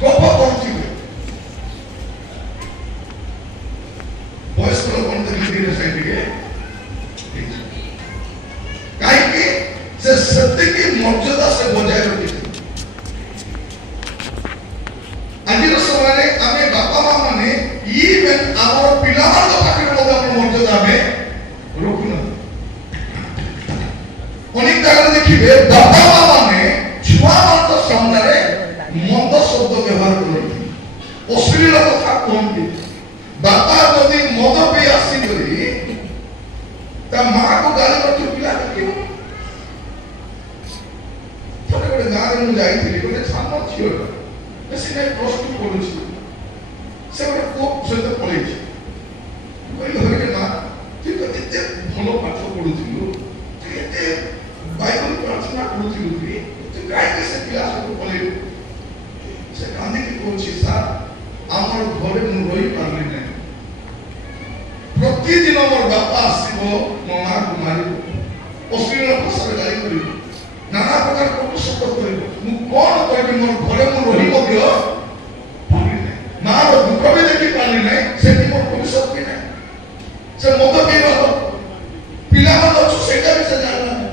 ଗପ କରୁଥିବେ। ବୟସ୍କ ଲୋକମାନେ ଧୀରେ ସାଇ ଟିକେ କାହିଁକି ସେ ସେତିକି ମର୍ଯ୍ୟାଦା ସେ ବଜାୟ ରଖିଛନ୍ତି। ଆଜିର ସମୟରେ ଆମେ ବାପା ମା ମାନେ ଇଭେନ୍ ଆମର ପିଲାମାନଙ୍କ ପାଖରେ ମଧ୍ୟ ଆମର ମର୍ଯ୍ୟାଦା ଆମେ ରଖୁନା। ଅନେକ ଜାଗାରେ ଦେଖିବେ ବାପା ମା ମାନେ ଛୁଆମାନଙ୍କ ସାମ୍ନାରେ ମନ୍ଦ ଶବ୍ଦ ବ୍ୟବହାର କରନ୍ତି, ଅଶ୍ଳୀଳ କଥା କୁହନ୍ତି। ବାପା ଯଦି ମଦ ପିଇ ଆସିକରି ତା ମାଆକୁ ଗାଳି କରୁଥିବ ପିଲା ଦେଖିବ। ଥରେ ଗୋଟେ ଗାଁରେ ମୁଁ ଯାଇଥିଲି, ଗୋଟେ ସାନ ଝିଅଟା ବେଶୀ ନାଇଁ +2 ପଢୁଛି, ସେ ଗୋଟେ ପୁଅ ସହିତ ପଳେଇଛି। କହିଲି ହରେ ମା ତୁ ତ ଏତେ ଭଲ ପାଠ ପଢୁଥିଲୁ, ତୁ ଏତେ ବାଇବେଲ ପ୍ରାର୍ଥନା କରୁଥିଲୁ କି ତୁ କାହିଁକି ସେ ପିଲା ସହିତ ପଳେଇଲୁ? ସେ କାନ୍ଦିକି କହୁଛି ସାର୍ ଆମର ଘରେ ମୁଁ ରହିପାରିଲି ନାହିଁ। ପ୍ରତିଦିନ ମୋର ବାପା ଆସିବ ମୋ ମାଆକୁ ମାରିବ, ଅଶ୍ଳୀଳ ଭାଷାରେ ଗାଳି କରିବ, ନାନା ପ୍ରକାର କଟୁ ଶବ୍ଦ କରିବ। ମୁଁ କଣ କରିବି? ମୋର ଘରେ ମୁଁ ରହି ମଧ୍ୟ ପାରିଲି ନାହିଁ, ମାଆର ଦୁଃଖ ବି ଦେଖି ପାରିଲି ନାହିଁ, ସେଠି ମୋର ଭବିଷ୍ୟତ ବି ନାହିଁ। ସେ ମଦ ପିଇବାର ପିଲାମାନେ ଅଛୁ ସେଇଟା ବି ସେ ଜାଣିନାହିଁ।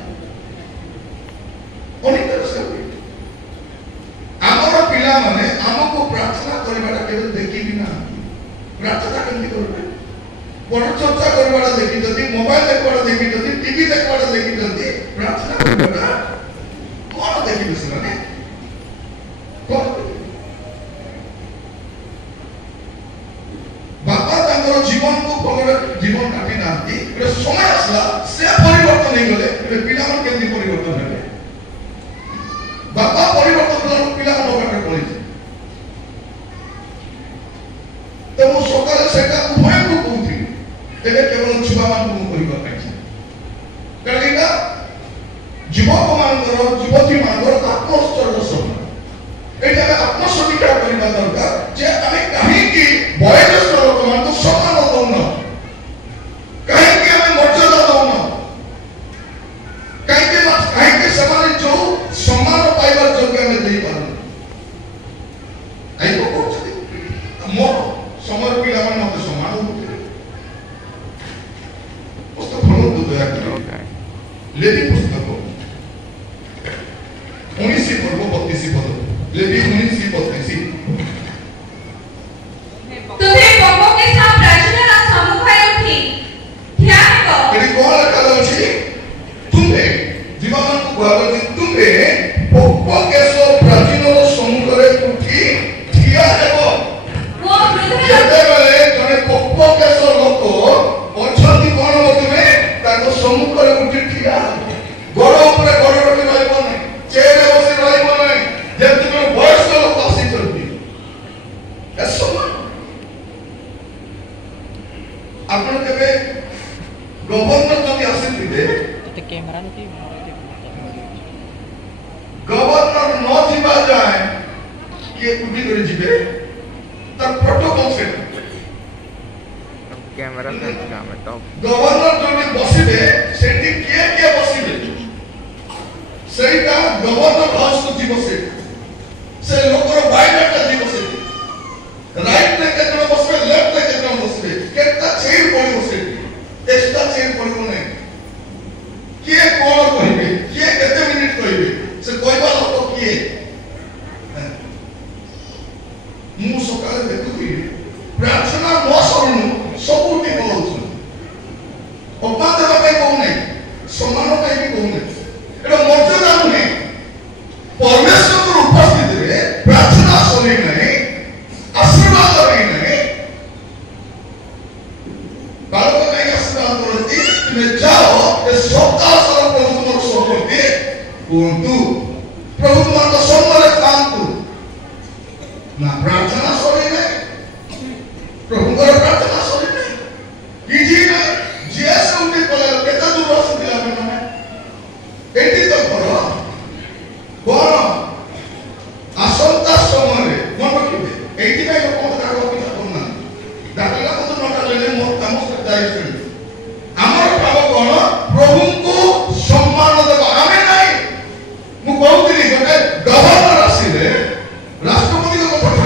ଆମର ପିଲାମାନେ ଆମକୁ ପ୍ରାର୍ଥନା କରିବାଟା କେବେ ଦେଖିବି ନାହାନ୍ତି। ପ୍ରାର୍ଥନା କେମିତି କରିବେ? ବଡ଼ ଚର୍ଚ୍ଚା କରିବାଟା ଦେଖିଛନ୍ତି, ମୋବାଇଲ ଦେଖିବାଟା ଦେଖିଛନ୍ତି, ଟିଭି ଦେଖିବାଟା ଦେଖିଛନ୍ତି। ପ୍ରାର୍ଥନା କରିବାଟା କଣ ଦେଖିବେ ସେମାନେ? ବାପା ତାଙ୍କର ଜୀବନକୁ ଭଲରେ ଜୀବନ କାଟି ନାହାନ୍ତି। ଗୋଟେ ସମୟ ଆସିଲା ସେ ପରିବର୍ତ୍ତନ ହେଇଗଲେ, ଏବେ ପିଲାମାନେ କେମିତି ପରିବର୍ତ୍ତନ ହେବେ? ବାପା ପରିବର୍ତ୍ତନ କଲାରୁ ପିଲାମାନେ ପାଖରେ ପଳେଇছে। ତ ମୁଁ ସକାଳେ ସେଟା ଉଭୟଙ୍କୁ କହୁଥିଲି, ତେବେ କେବଳ ଛୁଆମାନଙ୍କୁ ମୁଁ କହିବା ପାଇଁ କାରଣ ଏଇଟା ଯୁବକ ମାନଙ୍କର ଯୁବତୀ ମାନଙ୍କର ଆତ୍ମୋତ୍ସର୍ଗ ସମୟ। ଏଇଟା ଆମେ ଆତ୍ମସମୀକ୍ଷା କରିବା ଦରକାର ଯେ ଆମେ କାହିଁକି ବୟୋଜ୍ୟେଷ୍ଠ ଲୋକମାନଙ୍କୁ ସମ୍ମାନ ଦଉନ, କାହିଁକି ଆମେ ମର୍ଯ୍ୟାଦା ଦଉନ, କାହିଁକି ସେମାନେ ଯୋଉ ସମ୍ମାନ ପାଇବାର ଯୋଗ୍ୟ ଆମେ ଦେଇପାରୁନ। ଆଇବ କହୁଛନ୍ତି ମୋର ସମୟ ପିଲାମାନେ ମତେ ସମ୍ମାନ ଦଉଥିଲେ। ପୁସ୍ତକ ଖୋଲନ୍ତୁ ଦୟାକରି, ଲେବି ପୁସ୍ତକ 19 ପର୍ବ 32 ପଦ, ଲେବି 19:32। तुम्हें पगों के साथ प्राचीन सम्मुख उठी ध्यान को ଏଠି କଣ ଲେଖା ଅଛି? ତୁମେ ଜୀବମାନଙ୍କୁ କୁହାଯାଉଛି ତୁମେ ପୋକ କେଶ ପ୍ରାଚୀନର ସମ୍ମୁଖରେ ଉଠି ଠିଆ ହେବ। वो वृद्ध ଯେତେବେଳେ ଜଣେ ପୋକ କେଶ ଲୋକ ଅଛନ୍ତି କଣ ତୁମେ ତାଙ୍କ ସମ୍ମୁଖରେ ଉଠି ଠିଆ ହେବ। ଗୋଡ଼ ଉପରେ ଗୋଡ଼ ରଖି ରହିବ ନାହିଁ, ଚେୟାରରେ ବସି ରହିବ ନାହିଁ। ଯେହେତୁ ଜଣେ ବୟସ୍କ ଲୋକ ଆସିଛନ୍ତି, ଆପଣ କେବେ ଗଭର୍ଣ୍ଣର ଯଦି ଆସିଥିବେ, ଗଭର୍ଣ୍ଣର ନ ଯିବା ଯାଏ କିଏ ଉଠି କରି ଯିବେ, ତାର ପ୍ରୋଟୋକଲ ସେଟା। ଗଭର୍ଣ୍ଣର ଯୋଉଠି ବସିବେ ସେଠି କିଏ କିଏ ବସିବେ ସେଇଟା ଗଭର୍ଣ୍ଣର ହାଉସକୁ ଯିବ। ସେ ଲୋକର ବାୟୋଡାଟା ଯିବ ସେଠି। ରାଇଟରେ କେତେ ଜଣ ବସିବେ, ଲେଫ୍ଟରେ କେତେ ଜଣ ବସିବେ, କେତେଟା ଚେୟାର ପଡ଼ିବ ସେଠି, ଏକ୍ସଟ୍ରା ଚେୟାର ପଡ଼ିବ ନାହିଁ। କିଏ କଣ କହିବେ, କିଏ କେତେ ମିନିଟ୍ କହିବେ, ସେ କହିବା ଲୋକ କିଏ? ମୁଁ ସକାଳେ ଦେଖୁଥିଲି ପ୍ରାର୍ଥନା ନ ସରୁଣୁ ସବୁଠି ବୋଲାଉଛନ୍ତି। ଅପମାନ ଦେବା ପାଇଁ କହୁନାହିଁ, ସମ୍ମାନ ପାଇଁ ବି କହୁନାହିଁ। ଏଟା ମର୍ଯ୍ୟାଦା ନୁହେଁ। ପରମେଶ୍ୱରଙ୍କ ଉପସ୍ଥିତିରେ ପ୍ରାର୍ଥନା ସରି ନାହିଁ, ଆଶୀର୍ବାଦ ହେଇ ନାହିଁ। ବାଳକ କାହିଁକି ଆଶୀର୍ବାଦ କରନ୍ତି? ତୁମେ ଯାଅ ଏ ସପ୍ତାହ ସାରା ପ୍ରଭୁ ତୁମର ସମ୍ପତ୍ତି କୁହନ୍ତୁ, ପ୍ରଭୁ ତୁମର ସମ୍ମରେ ଥାଆନ୍ତୁ। ନା ପ୍ରାର୍ଥନା ସରି ନାହିଁ, ପ୍ରଭୁଙ୍କର ପ୍ରାର୍ଥନା ସରି ନାହିଁ, କିଛି ନାହିଁ। ଯିଏ ସେ ଉଠି ପଳେଇଲା, କେତେ ଦୂର ଆସିଥିଲେ ଆପଣମାନେ? ଏଠି ତ ଘର କଣ ଆସନ୍ତା ସମୟରେ ମନେ ରଖିବେ। ଏଇଥିପାଇଁ ଲୋକ ମତେ ଡାକ ଅପେକ୍ଷା କରୁନାହାନ୍ତି, ଡାକିଲା ମତେ ନ ଡାକିଲେ ମୋର କାମ ଦାୟିତ୍ୱ। ଆମର କାମ କଣ? ପ୍ରଭୁଙ୍କୁ ସମ୍ମାନ ଦେବା, ଆମେ ନାହିଁ। ମୁଁ କହୁଥିଲି ଗୋଟେ ଗଭର୍ଣ୍ଣର ଆସିଲେ ରାଷ୍ଟ୍ରପତିଙ୍କ କଥା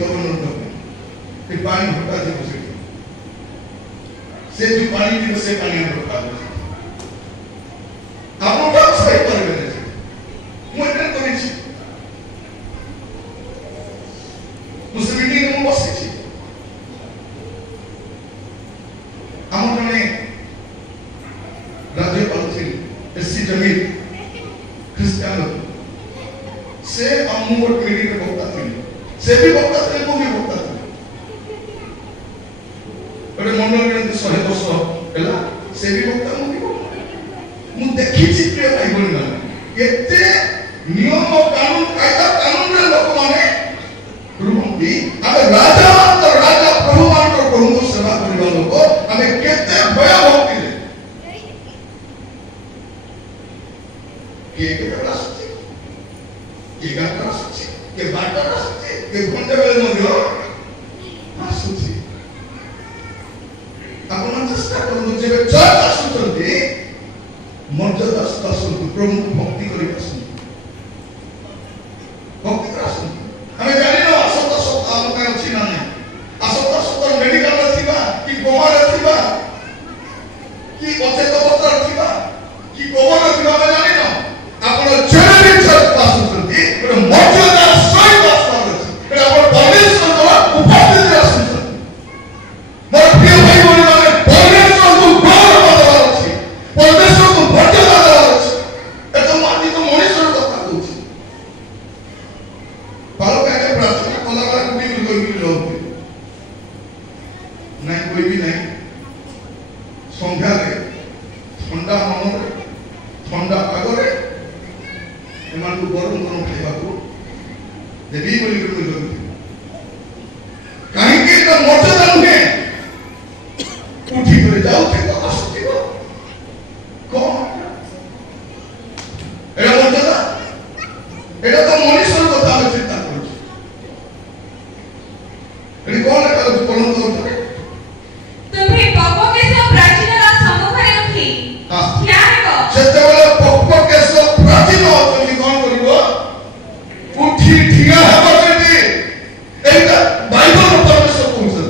गवर्नर ये पानी भटका दे से जो पानी थी से पानी भटका दे आप लोग सही पर ମୁଁ ଏଟା କରିଛି ମୁଁ ସେ ମିଟିଂରେ ମୁଁ ବସିଛି ଆମର ଜଣେ ରାଜ୍ୟପାଳ ଥିଲେ ଏସି ଜମିର ଖ୍ରୀଷ୍ଟିଆନ ସେ ଆମ ଗୋଟେ ମିଟିଂରେ ବକ୍ତା ଥିଲେ ସେ ବି ବକ୍ତା ଥିଲେ ମୁଁ ବି ବକ୍ତା ଥିଲି ଗୋଟେ ମଣ୍ଡଳୀରେ 100 ବର୍ଷ ହେଲା ସେ ବି ବକ୍ତା ମୁଁ ବି ବକ୍ତା ମୁଁ ଦେଖିଛି ପ୍ରିୟ ଭାଇ ଭଉଣୀମାନେ କେତେ नियम कानून कायदा कानून रे लोक माने रुहंती आमे राजा प्रभु मान प्रभु सेवा करबा लोक आमे केते भय भक्ति रे के रास्ते के रास्ते के बाट रास्ते के घंटे बेले मध्य आसुची आपण चेष्टा करनु जे चर्च आसुचंती मर्यादा आसुचंती प्रभु भक्ति करि आसु भक्ति करासन हमें जानि न असत सत हम का अछि ना नहीं असत सत मेडिकल रे थिबा कि गोमा रे थिबा कि अचेत अवस्था रे थिबा कि गोमा रे थिबा हमें जानि न आपण जेने चर्च पास होती पर मर्यादा सही पास करछि एटा आपण परमेश्वर द्वारा उपस्थित रहसन मोर प्रिय भाई बोले माने परमेश्वर को गौरव देबार अछि परमेश्वर को मर्यादा देबार अछि एतो माटी तो मनुष्य रो कथा कहछि बालो कहते प्रार्थना कला वाला कोई भी लोग नहीं कोई भी नहीं संध्या रे ठंडा मन रे ठंडा पाग रे एमान को गरम गरम खाइबा को देबी बोली कोई लोग काहे के तो मर्यादा नुहे उठी करे जाओ थे तो आसती हो कौन एड़ा मर्यादा एड़ा तो मनुष्य कथा में चिंता कौन है कल कौन तो तुम्ही पप्पो के सब प्राचीन राज सम्मुखरे उठी हां क्या है को जते वाला पप्पो के सब प्राचीन होती कौन करिवो उठी ठिया हेबो जेती एटा बाइबल परमेश्वर कहउछथि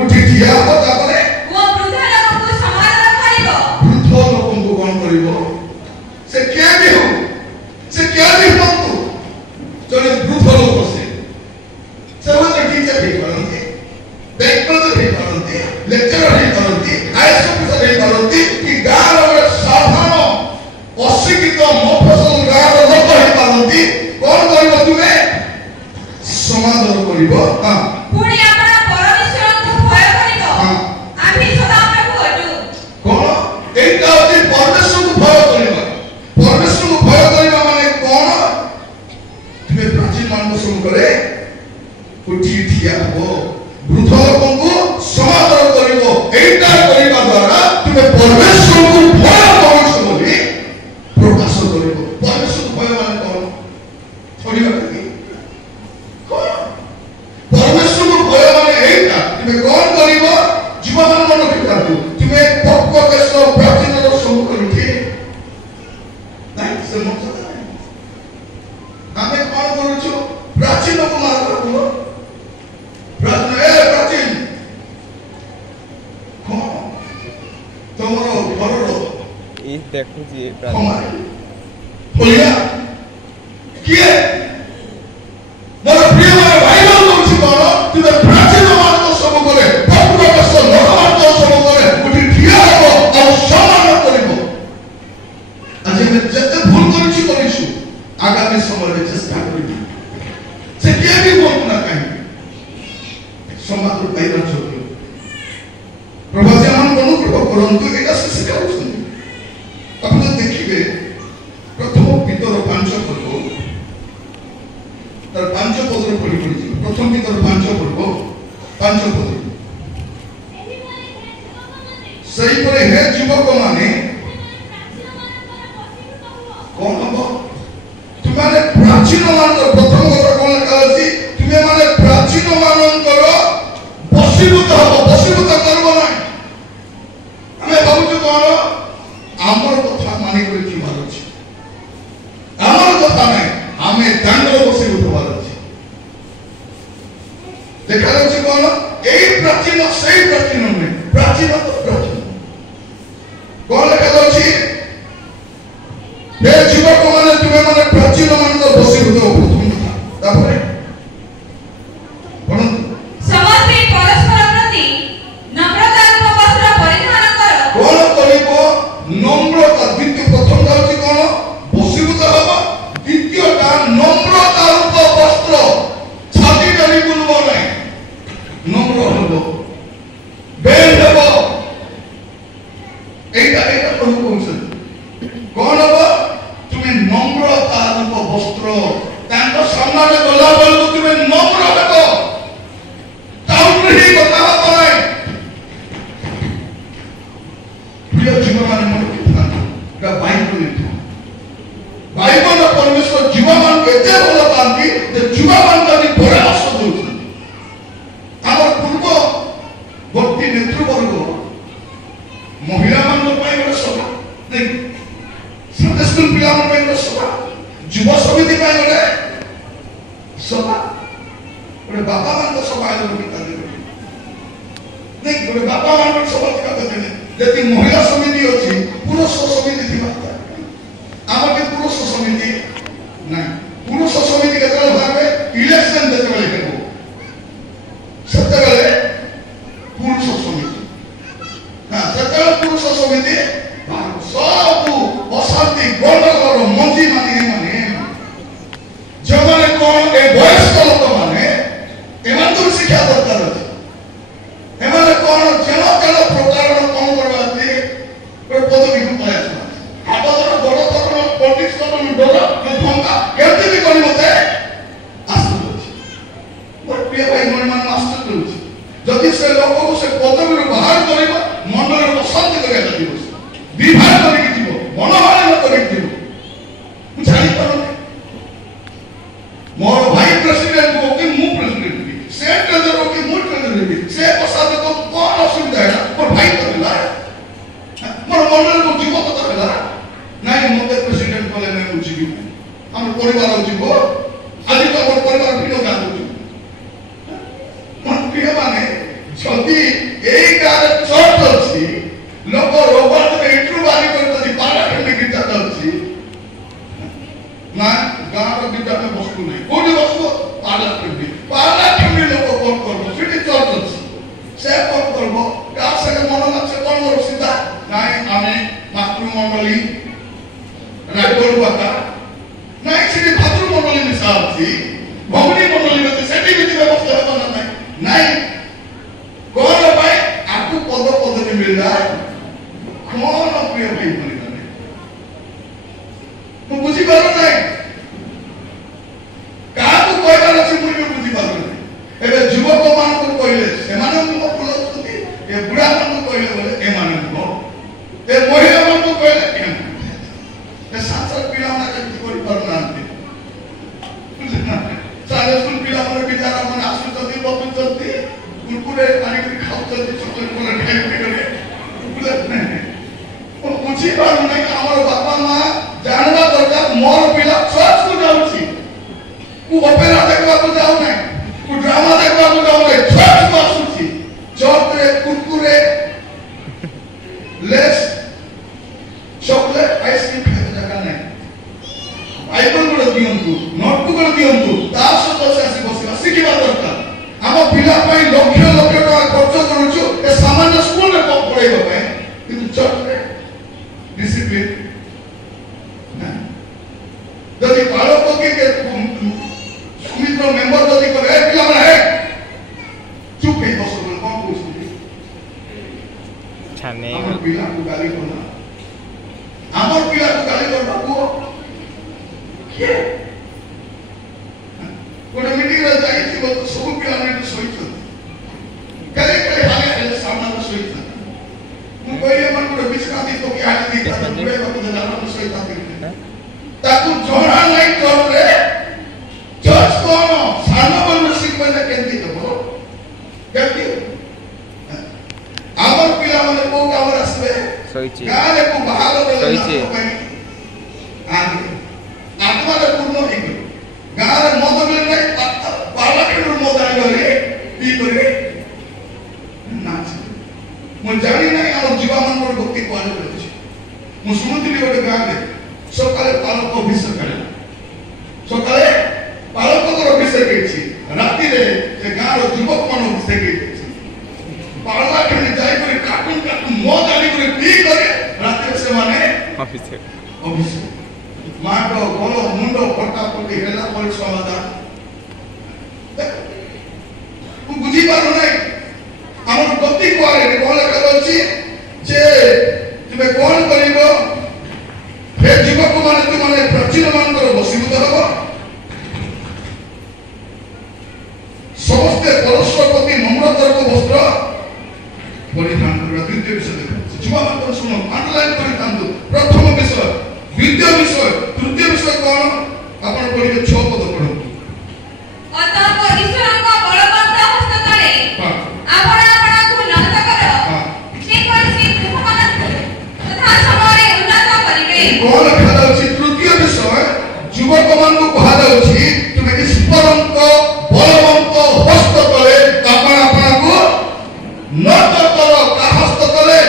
उठी ठिया हेबो तापरे वो वृद्ध लोक को समाधान करिवो वृद्ध लोक को कौन करिवो से क्या भी हो से क्या भी हो चले वृद्ध लोक से सर्वत्र टीचर भी करते बैंकर भी करते लेक्चरर भी करते आईएएस ऑफिसर भी करते कि गाँव रे साधारण अशिक्षित मफसल गाँव लोक ही करते कौन करिवो तुमे समाधान करिवो हां पुणी आपना परमेश्वर को भय करिवो हां आम्ही सदा प्रभु अटू कौन एटा होती परमेश्वर को भय करिवो परमेश्वर को भय करिवो माने कौन तुमे प्राचीन मानव सब करे उठी ठिया हो वृद्ध लोकों को समाधान करिवो एटा करिबा द्वारा तुमे परमेश्वर को भय करिस बोली प्रकाश करिवो परमेश्वर भय माने कौन थोड़ी बात की कौन परमेश्वर को भय माने एटा तुमे कौन करिवो जीवन मन रखिता तुमे पक्क के सब प्राचीन रो सम्मुख उठी नहीं से मत हमें कौन करूछु प्राचीन को मारबो प्राचीन तमरो घररो ई देखु जी होलिया किए मोर प्रिय भाई लोग छी कोन तुमे प्राचीन मानव सब करे भक्त के सब लोक सब करे उठी ठिया हो और सम्मान करिवो आज हम जते भूल करिछु आगामी समय में चेष्टा करिबो से के भी भूल ना कहीं समाज पाइबा जोग्य प्रभु से हम अनुग्रह करंतु एटा से सिखाउछन आपण देखिबे प्रथम पितर 5 पर्व तर 5 पद रे पड़ी प्रथम पितर 5 पर्व 5 पद सही पर हे युवक माने कौन हो तुम्हारे प्राचीन मान प्रथम কথা কোন লেখা আছে তুমি মানে प्राचीन मानकर बसीभूत करब ना आम भावुँ कौन आमर कथा मानिक जीवार अच्छे आमर कथा ना आम दांड बसीभूत हबार अच्छे ଦେଖାଯାଉଛି କଣ ଏଇ ପ୍ରାଚୀନ ସେଇ ପ୍ରାଚୀନ ନୁହେଁ ପ୍ରାଚୀନ ତ ପ୍ରାଚୀନ କଣ ଲେଖାଯାଉଛି ହେ ଯୁବକ ମାନେ ତୁମେ ମାନେ ପ୍ରାଚୀନ ମାନଙ୍କ ବଶୀଭୂତ ପ୍ରଥମ କଥା ତାପରେ ପଢନ୍ତୁ ସମସ୍ତେ ପରସ୍ପର ପ୍ରତି ନମ୍ରତା ରୂପ ବସ୍ତ୍ର ପରିଧାନ କର କଣ କରିବ নম্রতা দ্বিতীয় প্রথমটা হচ্ছে কোন বশীভূত হব দ্বিতীয়টা নম্রতা রূপ বস্ত্র ছাতি ধরি বলব নাই নম্র হব বেল হব এইটা প্রভু বলছেন কোন হব তুমি নম্রতা রূপ বস্ত্র তাଙ୍କ সামনে গলা বেলକୁ তুমি নম্র হব তাউরি কথা হব নাই প্রিয় জীবমান বাইবেল परमेश्वर जीवा मान के एते भल पाती जे जीवा मान के परामर्श दउछन हमर पूर्व भक्ति नेतृवर्ग महिला मान पई ଗୋଟେ सभा देख संडे स्कूल पिला मान पई ଗୋଟେ सभा युव समिति पई ଗୋଟେ सभा ଗୋଟେ बाबा मान को सभा आयोजन करता देख ଗୋଟେ बाबा मान को सभा करता जति महिला समिति अछि पुरुष समिति थिबा आमके पुरुष समिति नहीं पुरुष समिति केतरा भाबे इलेक्शन देते बेले हेबो सत्य बेले पुरुष समिति हां सत्य पुरुष समिति सब अशांति गंडगोल मंत्री माने जो माने कोन ए वयस्क लोक माने एमान तो शिक्षा दरकार अछि एमाने कोन जेनो केनो प्रकार कोन करबाती कोई पदवी को पाया आपदर बड़ तरह पॉलिटिक्स को डर भंगा केते भी करी मते आश्चर्य अछि मोर प्रिय भाई मन मन आश्चर्य अछि जदि से लोक को से पदवी रो बाहर करबा मन रो शांति करे दिबो विभाग करी दिबो मनोभाव न करी दिबो बुझाई पड़ो मोर भाई प्रेसिडेंट को कि मु प्रेसिडेंट भी से ट्रेजर को कि मु ट्रेजर भी से प्रसाद को कोन असुविधा है मोर भाई करला मोर मन रो जीव तो करला नहीं मते प्रेसिडेंट बोले मैं बुझिबी हम परिवार जीवो आज तो हमर परिवार पिनो का दउ मन प्रिय माने जदी एई गार चर्च अछि लोक रोबोट में इंट्रो बारी करति पार्लामेंट में गिटा अछि ना गार गिटा में वस्तु नहीं कोडी वस्तु पार्लामेंट में लोक कोन करबो सिटी चर्च अछि से कोन करबो का से मन से कोन मोर सीधा नहीं आमे मातृमंडली रायगढ़ वाका नहीं सिटी भातृमंडली मिसाल थी भवनी मंडली में सेठी भी व्यवस्था बना नहीं कौन भाई आपको पद पदवी मिल रहा है कौन प्रिय भाई बोली करने तो बुझी पारो नहीं कहा तो कोई बार अच्छी मुझे बुझी पारो नहीं एबे युवक मान को कहले से माने को बोलछथि ए बुढ़ा मान को कहले बोले ए माने को ए महिला मान को कहले ए शास्त्र पिला माने केति करि परनांते सारे स्कूल पिला माने बिचारा माने आसुचथि बपुचथि कुरकुरे आनि के खाउचथि चॉकलेट कोला खाइ करे बुझत नहीं ओ बुझी पारु नहीं हमर बापा मां जानबा दरकार मोर पिला चर्च को जाउछि को ओपेरा देखबा को जाउ नहीं को ड्रामा देखबा को जाउ नहीं चर्च को आसुछि चर्च रे कुरकुरे लेस चॉकलेट आइसक्रीम खाइ जगह नहीं बाइबल को दियंतु नोटबुक को दियंतु तार सहित आसी बसिबा शिखिबा दरकार हम पिला पई लक्ष लक्ष टका खर्च करूछु ए सामान्य स्कूल में पढाइबा पई किंतु चर्च रे डिसिप्लिन जदि बालक के सुमित्र मेंबर जदि करे ए पिला माने है चुप हे बस कोन कहउछु छाने हम पिला को गाली करना हमर पिला को गाली करबा को के कोन मीटिंग रे जाई थी तो सब पिला ने सोइछ करे करे हाले हाले सामना में सोइछ मु कहले मन को बिचका दी तो के हाले दी तो रे बाबू जना मन सोइछ ताकू जोड़ा नहीं कर रे चर्च कोन सानो बन सिखबे केंती तो केंती हमर पिला माने को कामर आसबे सोइछ गाले को बाहर सोइछ आगे आत्मा रे पूर्ण हे गारे मद मिले नहीं पाला के मद आइ गरे কি করে নাচ ମୁଁ ଜାଣି ନାହିଁ ଆମ ଜୀବମାନଙ୍କର ଭକ୍ତି କୁଆଡ଼େ ରହିଛି। ମୁଁ ଶୁଣୁଥିଲି ଗୋଟେ ଗାଁରେ ସକାଳେ ପାଳକ ଅଭିଷେକ ହେଲା, ସକାଳେ ପାଳକଙ୍କର ଅଭିଷେକ ହେଇଛି, ରାତିରେ ସେ ଗାଁର ଯୁବକ ମାନ ଅଭିଷେକ ହେଇଯାଇଛି। ପାଳକ ଖେଳି ଯାଇକରି କାଟୁନ କାଟୁନ ମଦ ଆଣିକରି ପିଇ କରି ରାତିରେ ସେମାନେ ଅଭିଷେକ ମାଟ ଗଳ ମୁଣ୍ଡ ଫଟାଫଟି ହେଲା ପରେ ସମାଧାନ। ମୁଁ ବୁଝିପାରୁ ନାହିଁ ଆମର ଗତି କୁଆଡ଼େ କଣ ଲେଖାଯାଉଛି ଯେ ତୁମେ କଣ କରିବ, ହେ ଯୁବକ ମାନେ ତୁମେ ପ୍ରାଚୀନ ମାନଙ୍କର ବଶୀଭୂତ ହେବ, ସମସ୍ତେ ପରସ୍ପର ପ୍ରତି ନମ୍ରତାର ବସ୍ତ୍ର ପରିଧାନ କରିବା। ଦ୍ୱିତୀୟ ବିଷୟ ଦେଖାଉଛି ଯୁବମାନଙ୍କର ଶୁଣ ଆଣ୍ଡରଲାଇନ୍ କରିଥାନ୍ତୁ। ପ୍ରଥମ ବିଷୟ, ଦ୍ୱିତୀୟ ବିଷୟ, ତୃତୀୟ ବିଷୟ କଣ ଆପଣ ପଢିବେ 6 ପଦ ପଢନ୍ତୁ। ଅତଃ ଈଶ୍ୱରଙ୍କ ବଳବନ୍ତ ହସ୍ତ ତଳେ ଆପଣ ଆପଣଙ୍କୁ ନତ କର, ଯେପରି ସେ ତୁମମାନଙ୍କୁ ତଥା ସମୟରେ ଉନ୍ନତ କରିବେ। କଣ ଲେଖାଯାଉଛି? ତୃତୀୟ ବିଷୟ ଯୁବକ ମାନଙ୍କୁ କୁହାଯାଉଛି ତୁମେ ଈଶ୍ୱରଙ୍କ ବଳବନ୍ତ ହସ୍ତ ତଳେ ଆପଣ ଆପଣଙ୍କୁ ନତ କର। କା ହସ୍ତ ତଳେ?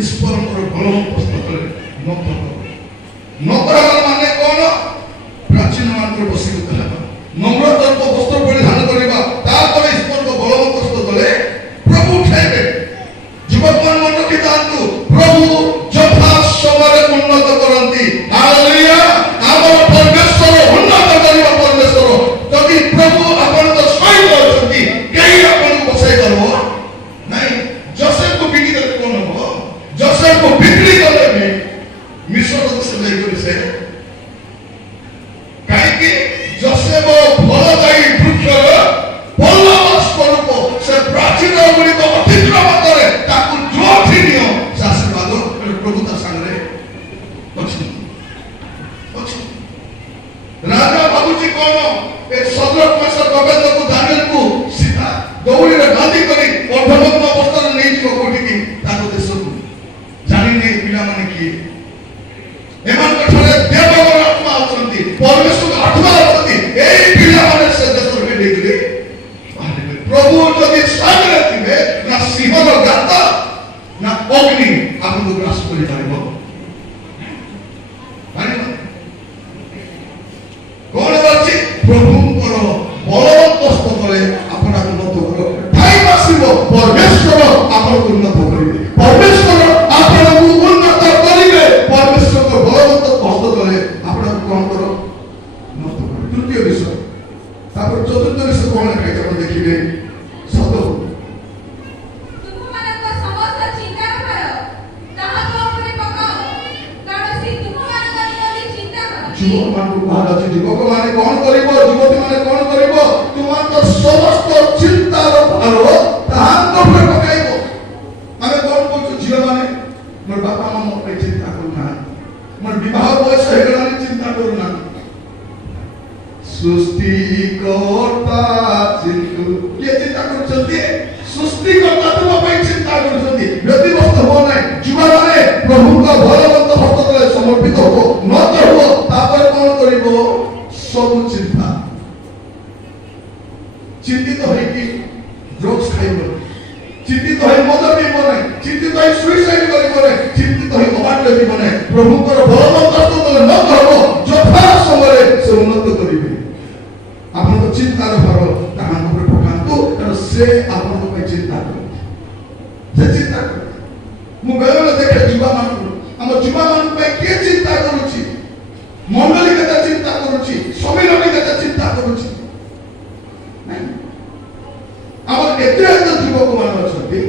ଈଶ୍ୱରଙ୍କର ବଳବନ୍ତ ହସ୍ତ ତଳେ ନତ କର। ନତ ହେବା ମାନେ କଣ? ପ୍ରାଚୀନ ମାନଙ୍କର ବଶୀଭୂତ ହେବା, ନମ୍ରତାର ବସ୍ତ୍ର ପରିଧାନ କରିବା, ତାପରେ ଈଶ୍ୱରଙ୍କ ବଳବନ୍ତ ହସ୍ତ ତଳେ ପ୍ରଭୁ ଉଠାଇବେ। ଯୁବକ ମାନେ ମନେ ରଖିଥାନ୍ତୁ, ପ୍ରଭୁ ଯଥା ସମୟରେ ଉନ୍ନତ କରନ୍ତି। ହାଲେଲୁୟା! ଆମର ପରମେଶ୍ୱର ଉନ୍ନତ କରିବା ପରମେଶ୍ୱର। ଯଦି ପ୍ରଭୁ ଆପଣଙ୍କ ସହିତ ଅଛନ୍ତି, କେହି ଆପଣଙ୍କୁ ବସାଇ ପାରିବ ନାହିଁ। ଯୋସେଫକୁ ବିକି ଦେଲେ କଣ ହବ? ଯୋସେଫକୁ ବିକ୍ରି କଲେ ମିଶ୍ର ଦେଶ ଯାଇକରି ସେ କାହିଁକି ଯୋସେଫ ଭଲ ଯାଇ ବୃକ୍ଷର ପଲ୍ଲବ ସ୍ୱରୂପ ସେ ପ୍ରାଚୀନ ଗୁଡ଼ିକ ଅତିକ୍ରମ କରେ, ତାକୁ ଯୋଉଠି ନିଅ ସେ ଆଶୀର୍ବାଦ ପ୍ରଭୁ ତା ସାଙ୍ଗରେ ଅଛି। ରାଜା ଭାବୁଛି କଣ ଏ ସଦରକ ମେଷକ ଅବେଦକୁ ଦାନିଏଲକୁ ସିଧା ଦଉଡ଼ିରେ ବାନ୍ଧି କରି ଅର୍ଦ୍ଧନଗ୍ନ ଅବସ୍ଥାରେ ନେଇଯିବ କୋଉଠିକି? ତାଙ୍କ ଦେଶକୁ। ଜାଣିନି ପିଲାମାନେ କିଏ? ଏମାନଙ୍କ ଠାରେ ଦେବର ଆତ୍ମା ଅଛନ୍ତି, ପରମେଶ୍ୱର ଆତ୍ମା ଅଛନ୍ତି। ଏଇ ପିଲାମାନେ ସେ ଦେଶରେ ନେଇକରି ବାହାରିବେ। ପ୍ରଭୁ ଯଦି ସାଙ୍ଗରେ ଥିବେ, ନା ସିଂହର ଗାତ ନା ଅଗ୍ନି ଆପଣଙ୍କୁ ଗ୍ରାସ କରିପାରିବ। କଣ ଅଛି? ପ୍ରଭୁଙ୍କର ବଳବନ୍ତ ହସ୍ତ ତଳେ ଆପଣଙ୍କୁ ଉନ୍ନତ କର। ଟାଇମ୍ ଆସିବ ପରମେଶ୍ୱର ଆପଣଙ୍କୁ ଉନ୍ନତ କରିବେ, ପରମେଶ୍ୱର ଆପଣଙ୍କୁ ଉନ୍ନତ କରିବେ। ପରମେଶ୍ୱରଙ୍କ ବଳବନ୍ତ ହସ୍ତ ତଳେ ଆପଣଙ୍କୁ କଣ କର? ଉନ୍ନତ କର। ତୃତୀୟ ବିଷୟ। ତାପରେ ଚତୁର୍ଥ ବିଷୟ କଣ ଲେଖାଯାଇଛି ଆପଣ ଦେଖିବେ। ସତ ତୁମମାନଙ୍କ ସମସ୍ତ ଚିନ୍ତାର ଭାର ତାହାଙ୍କ ଉପରେ ପକାଅ, କାରଣ ସେ ତୁମମାନଙ୍କ ନିମନ୍ତେ ଚିନ୍ତା କରନ୍ତି। ଯୁବକମାନଙ୍କୁ କୁହାଯାଉଛି, ଯୁବକ ମାନେ କଣ କରିବ? ଯୁବତୀ ମାନେ କଣ କରିବ? ତୁମର ସମସ୍ତ ଚିନ୍ତାର ଭାର ତାହାଙ୍କ ଉପରେ ପକାଇବ। ଆମେ କଣ କରୁଛୁ? ଝିଅ ମାନେ ମୋର ବାପା ମା ମୋ ପାଇଁ ଚିନ୍ତା କରୁନାହାନ୍ତି, ମୋର ବିବାହ ବୟସ ହେଇଗଲାଣି ଚିନ୍ତା କରୁନାହାନ୍ତି। ସୃଷ୍ଟିକର୍ତ୍ତା ଚିନ୍ତୁ କିଏ ଚିନ୍ତା କରୁଛନ୍ତି? ସୃଷ୍ଟିକର୍ତ୍ତା ତୁମ ପାଇଁ ଚିନ୍ତା କରୁଛନ୍ତି। ବ୍ୟତିବ୍ୟସ୍ତ ହୁଅ ନାହିଁ। ଯୁବମାନେ ପ୍ରଭୁଙ୍କ ବଳବନ୍ତ ହସ୍ତ ତଳେ ସମର୍ପିତ ହବ, ନତ ହବ। ତାପରେ କଣ କରିବ? ସବୁ ଚିନ୍ତା, ଚିନ୍ତିତ ହେଇକି ଡ୍ରଗ୍ସ ଖାଇବ, ଚିନ୍ତିତ ହେଇ ମଦ ପିଇବ ନାହିଁ, ଚିନ୍ତିତ ହେଇ ସୁଇସାଇଡ୍ କରିବ ନାହିଁ, ଚିନ୍ତିତ ହେଇ କବାଟ ଯିବ ନାହିଁ। ପ୍ରଭୁଙ୍କର ବଳବନ୍ତ ହସ୍ତ ତଳେ ନତ ହବ, ଯଥା ସମୟରେ ସେ ଉନ୍ନତ କରିବେ। ଆପଣଙ୍କ ଚିନ୍ତାର ଭାର ତାହାଙ୍କ ଉପରେ ପକାନ୍ତୁ, କାରଣ ସେ ଆପଣଙ୍କ ପାଇଁ ଚିନ୍ତା କରନ୍ତି। ସେ ଚିନ୍ତା କରନ୍ତି। ମୁଁ ବେଳେବେଳେ ଦେଖେ ଯୁବାମାନଙ୍କୁ, ଆମ ଯୁବାମାନଙ୍କ ପାଇଁ କିଏ ଚିନ୍ତା କରୁଛି? ମଣ୍ଡଳୀ କେତେ ଚିନ୍ତା କରୁଛି, ସମ୍ମିଳନୀ କେତେ ଚିନ୍ତା କରୁଛି? ଆମର ଏତେ ଏତେ ଯୁବକ ମାନେ ଅଛନ୍ତି,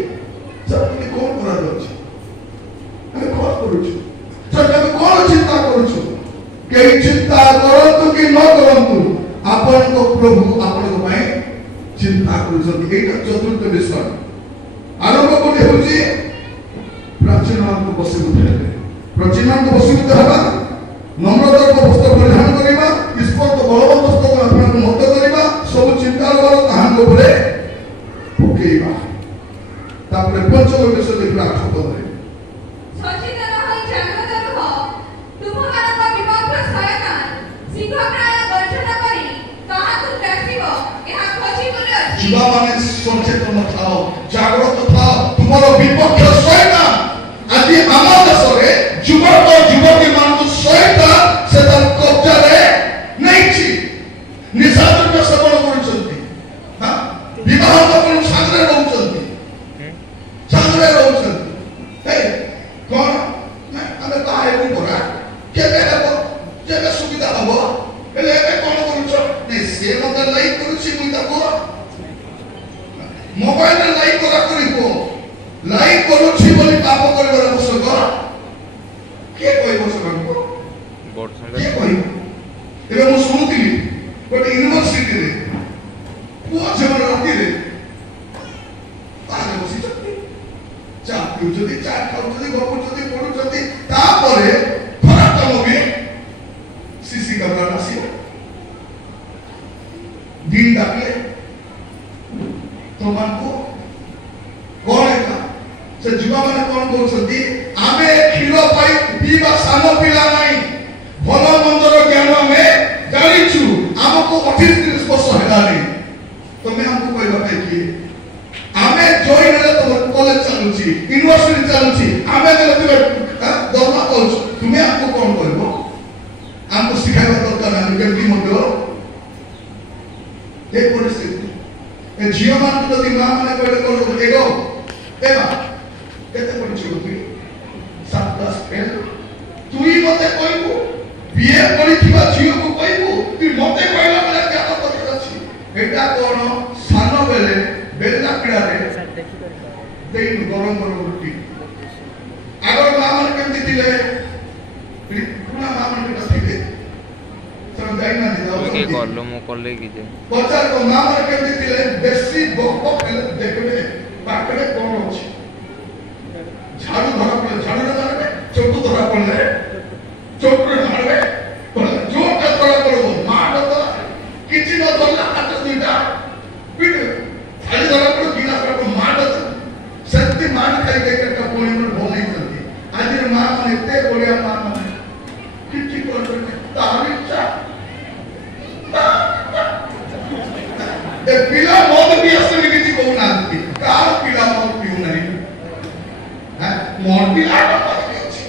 ସେମାନେ କଣ କରାଯାଉଛି? ଆମେ କଣ କରୁଛୁ? ଆମେ କଣ ଚିନ୍ତା କରୁଛୁ? କେହି ଚିନ୍ତା କରନ୍ତୁ କି ନ କରନ୍ତୁ, ଆପଣଙ୍କ ପ୍ରଭୁ ଆପଣଙ୍କ ପାଇଁ ଚିନ୍ତା କରୁଛନ୍ତି। ଏଇଟା ଚତୁର୍ଥ ବିଷୟ। ଆରମ୍ଭ କୋଉଠି ହେଉଛି? ପ୍ରାଚୀନ ମାନଙ୍କୁ ବଶୀଭୂତ ହେବେ। ପ୍ରାଚୀନ ମାନଙ୍କୁ ବଶୀଭୂତ ହେବା, ନମ୍ରତାର ବସ୍ତ୍ର ପରିଧାନ କରିବା, ଈଶ୍ୱରଙ୍କ ବଳବନ୍ତ ହସ୍ତ ଆପଣଙ୍କୁ ମତ କରିବା, ସବୁ ଚିନ୍ତାର ଭାର ତାହାଙ୍କ ଉପରେ ପକେଇବା। ତାପରେ ପଞ୍ଚମ ବିଷୟ ଦେଖିବା 8 ପଦରେ। ସଚେତନ ହୋଇ ଜାଗ୍ରତ ରୁହ, ତୁମମାନଙ୍କ ବିପକ୍ଷ ଶୟତାନ ଶୀଘ୍ର ପ୍ରାୟ ଗର୍ଜନ କରି କାହାକୁ ଗ୍ରାସିବ ଏହା ଖୋଜ ଯୁବା ମାନେ ସଚେତନ ଥାଅ, ଜାଗ୍ରତ ଥାଅ। ତୁମର ବିପକ୍ଷ ଶୈତାନ ଆଜି ଆମ ଦେଶରେ ଯୁବକ ଯୁବତୀ ମାନଙ୍କୁ ଶୈତାନ ସେ ତାର କବ୍ଜାରେ ନେଇଛି। ନିଶା ଦ୍ରବ୍ୟ ସେବନ କରୁଛନ୍ତି, ବିବାହ କପଣ ସାଙ୍ଗରେ ରହୁଛନ୍ତି, କଣ ଆମେ ବାହା ହେବୁ ପରା, କେବେ ହେବ, କେବେ ସୁବିଧା ହବ, ହେଲେ ଏବେ କଣ କରୁଛ? ନାଇଁ ସିଏ ମତେ ଲାଇକ୍ କରୁଛି, ମୁଇଁ ତାକୁ ମୋବାଇଲରେ ଲାଇକ୍ କରା କରିବ, ଲାଇକ୍ କରୁଛି ବୋଲି ପାପ କରିବାର ଆବଶ୍ୟକ କିଏ କହିବ? ସେମାନଙ୍କୁ କିଏ କହିବ? ଏବେ ମୁଁ ଶୁଣୁଥିଲି ଗୋଟେ ୟୁନିଭର୍ସିଟିରେ ପୁଅ ଝିଅମାନେ ରାତିରେ ବାହାରେ ବସିଛନ୍ତି, ଚା ପିଉଛନ୍ତି, ଚା ଖାଉଛନ୍ତି, ଗପୁଛନ୍ତି, ପଢୁଛନ୍ତି। ତାପରେ ଖରାପ କାମ ବି ସିସି କ୍ୟାମେରା ଆସିବ, ଦିନ ଡାକିଲେ ତୁମକୁ କଣ ଏକା ସେ ଯୁବାମାନେ କଣ କରୁଛନ୍ତି? ଆମେ କ୍ଷୀର ପାଇ ପିଇବା ସାନ ପିଲା ନାହିଁ, ଭଲ ମନ୍ଦର ଜ୍ଞାନ ଆମେ ଜାଣିଛୁ, ଆମକୁ 28-30 ବର୍ଷ ହେଲାଣି, ତମେ ଆମକୁ କହିବା ପାଇଁ କିଏ? ଆମେ ଜଏନ୍ ହେଲେ ତମର କଲେଜ ଚାଲୁଛି, ୟୁନିଭର୍ସିଟି ଚାଲୁଛି, ଆମେ ଦେଲେ ତୁମେ ଦରମା ପାଉଛୁ, ତୁମେ ଆମକୁ କଣ କହିବ? ଆମକୁ ଶିଖାଇବା ଦରକାର ନାହିଁ କେମିତି ମଧ୍ୟ ଏ ପରିସ୍ଥିତି। ଏ ଝିଅ ମାନଙ୍କୁ ଯଦି ମା ମାନେ କହିଲେ କଣ ଏଗୋ ଏବା କେତେ ପଢିଛୁ ତୁଇ? 7 କ୍ଲାସ ଫେଲ୍। ତୁଇ ମତେ କହିବୁ, ବିଏ ପଢିଥିବା ଝିଅକୁ କହିବୁ ତୁଇ ମତେ କହିଲା ବେଳେ ଜ୍ଞାନ କଥା ଅଛି? ଏଟା କଣ ସାନ ବେଳେ ବେଲା ପିଡ଼ାରେ ଦେଇନୁ ଗରମ ଗରମ ରୁଟି। আগর মা মানে কেমতি দিলে পুরা মা মানে কেমতি ଥିଲେ ସେମାନେ ଯାଇନାହାନ୍ତି କିଏ କଲୁ ମୁଁ କଲେ କି ଯେ ପଚାର ତ ମା ମାନେ କେମତି ଥିଲେ? ବେଶୀ ବକ ହେଲେ ଦେଖିବେ ପାଖରେ କଣ ଅଛି, ଝାଡୁ ଧରା ପଡିଲେ ଝାଡୁରେ ମାରିବେ, ଚଟୁ ଧରା ପଡିଲେ ଚଟୁରେ ମାରିବେ, ଯୋଉଟା ଧରା ପଡିବ ମାଡ଼ ତ କିଛି ନ ଧରିଲା ହାତ ଦୁଇଟା ପିଟିବେ, ଥାଳି ଧରା ପଡିବ ଗିଲାସ ଧରା ପଡିବ ମାଡ଼ ସେମିତି ମାଡ଼ ଖାଇ ଖାଇ একটা পরিমাণ বলেইଛନ୍ତି। ଆଜିର ମା ମାନେ ଏତେ ବଢିଆ ମା ମାନେ କିଛି କରୁଛନ୍ତି ତାହାର ଇଚ୍ଛା। ଏ ପିଲା ମଦ ବି ଆସିଲେ କିଛି କହୁନାହାନ୍ତି, କାହାର ପିଲା ମଦ ପିଉନାହିଁ, ମୋର ପିଲା ଅଛି।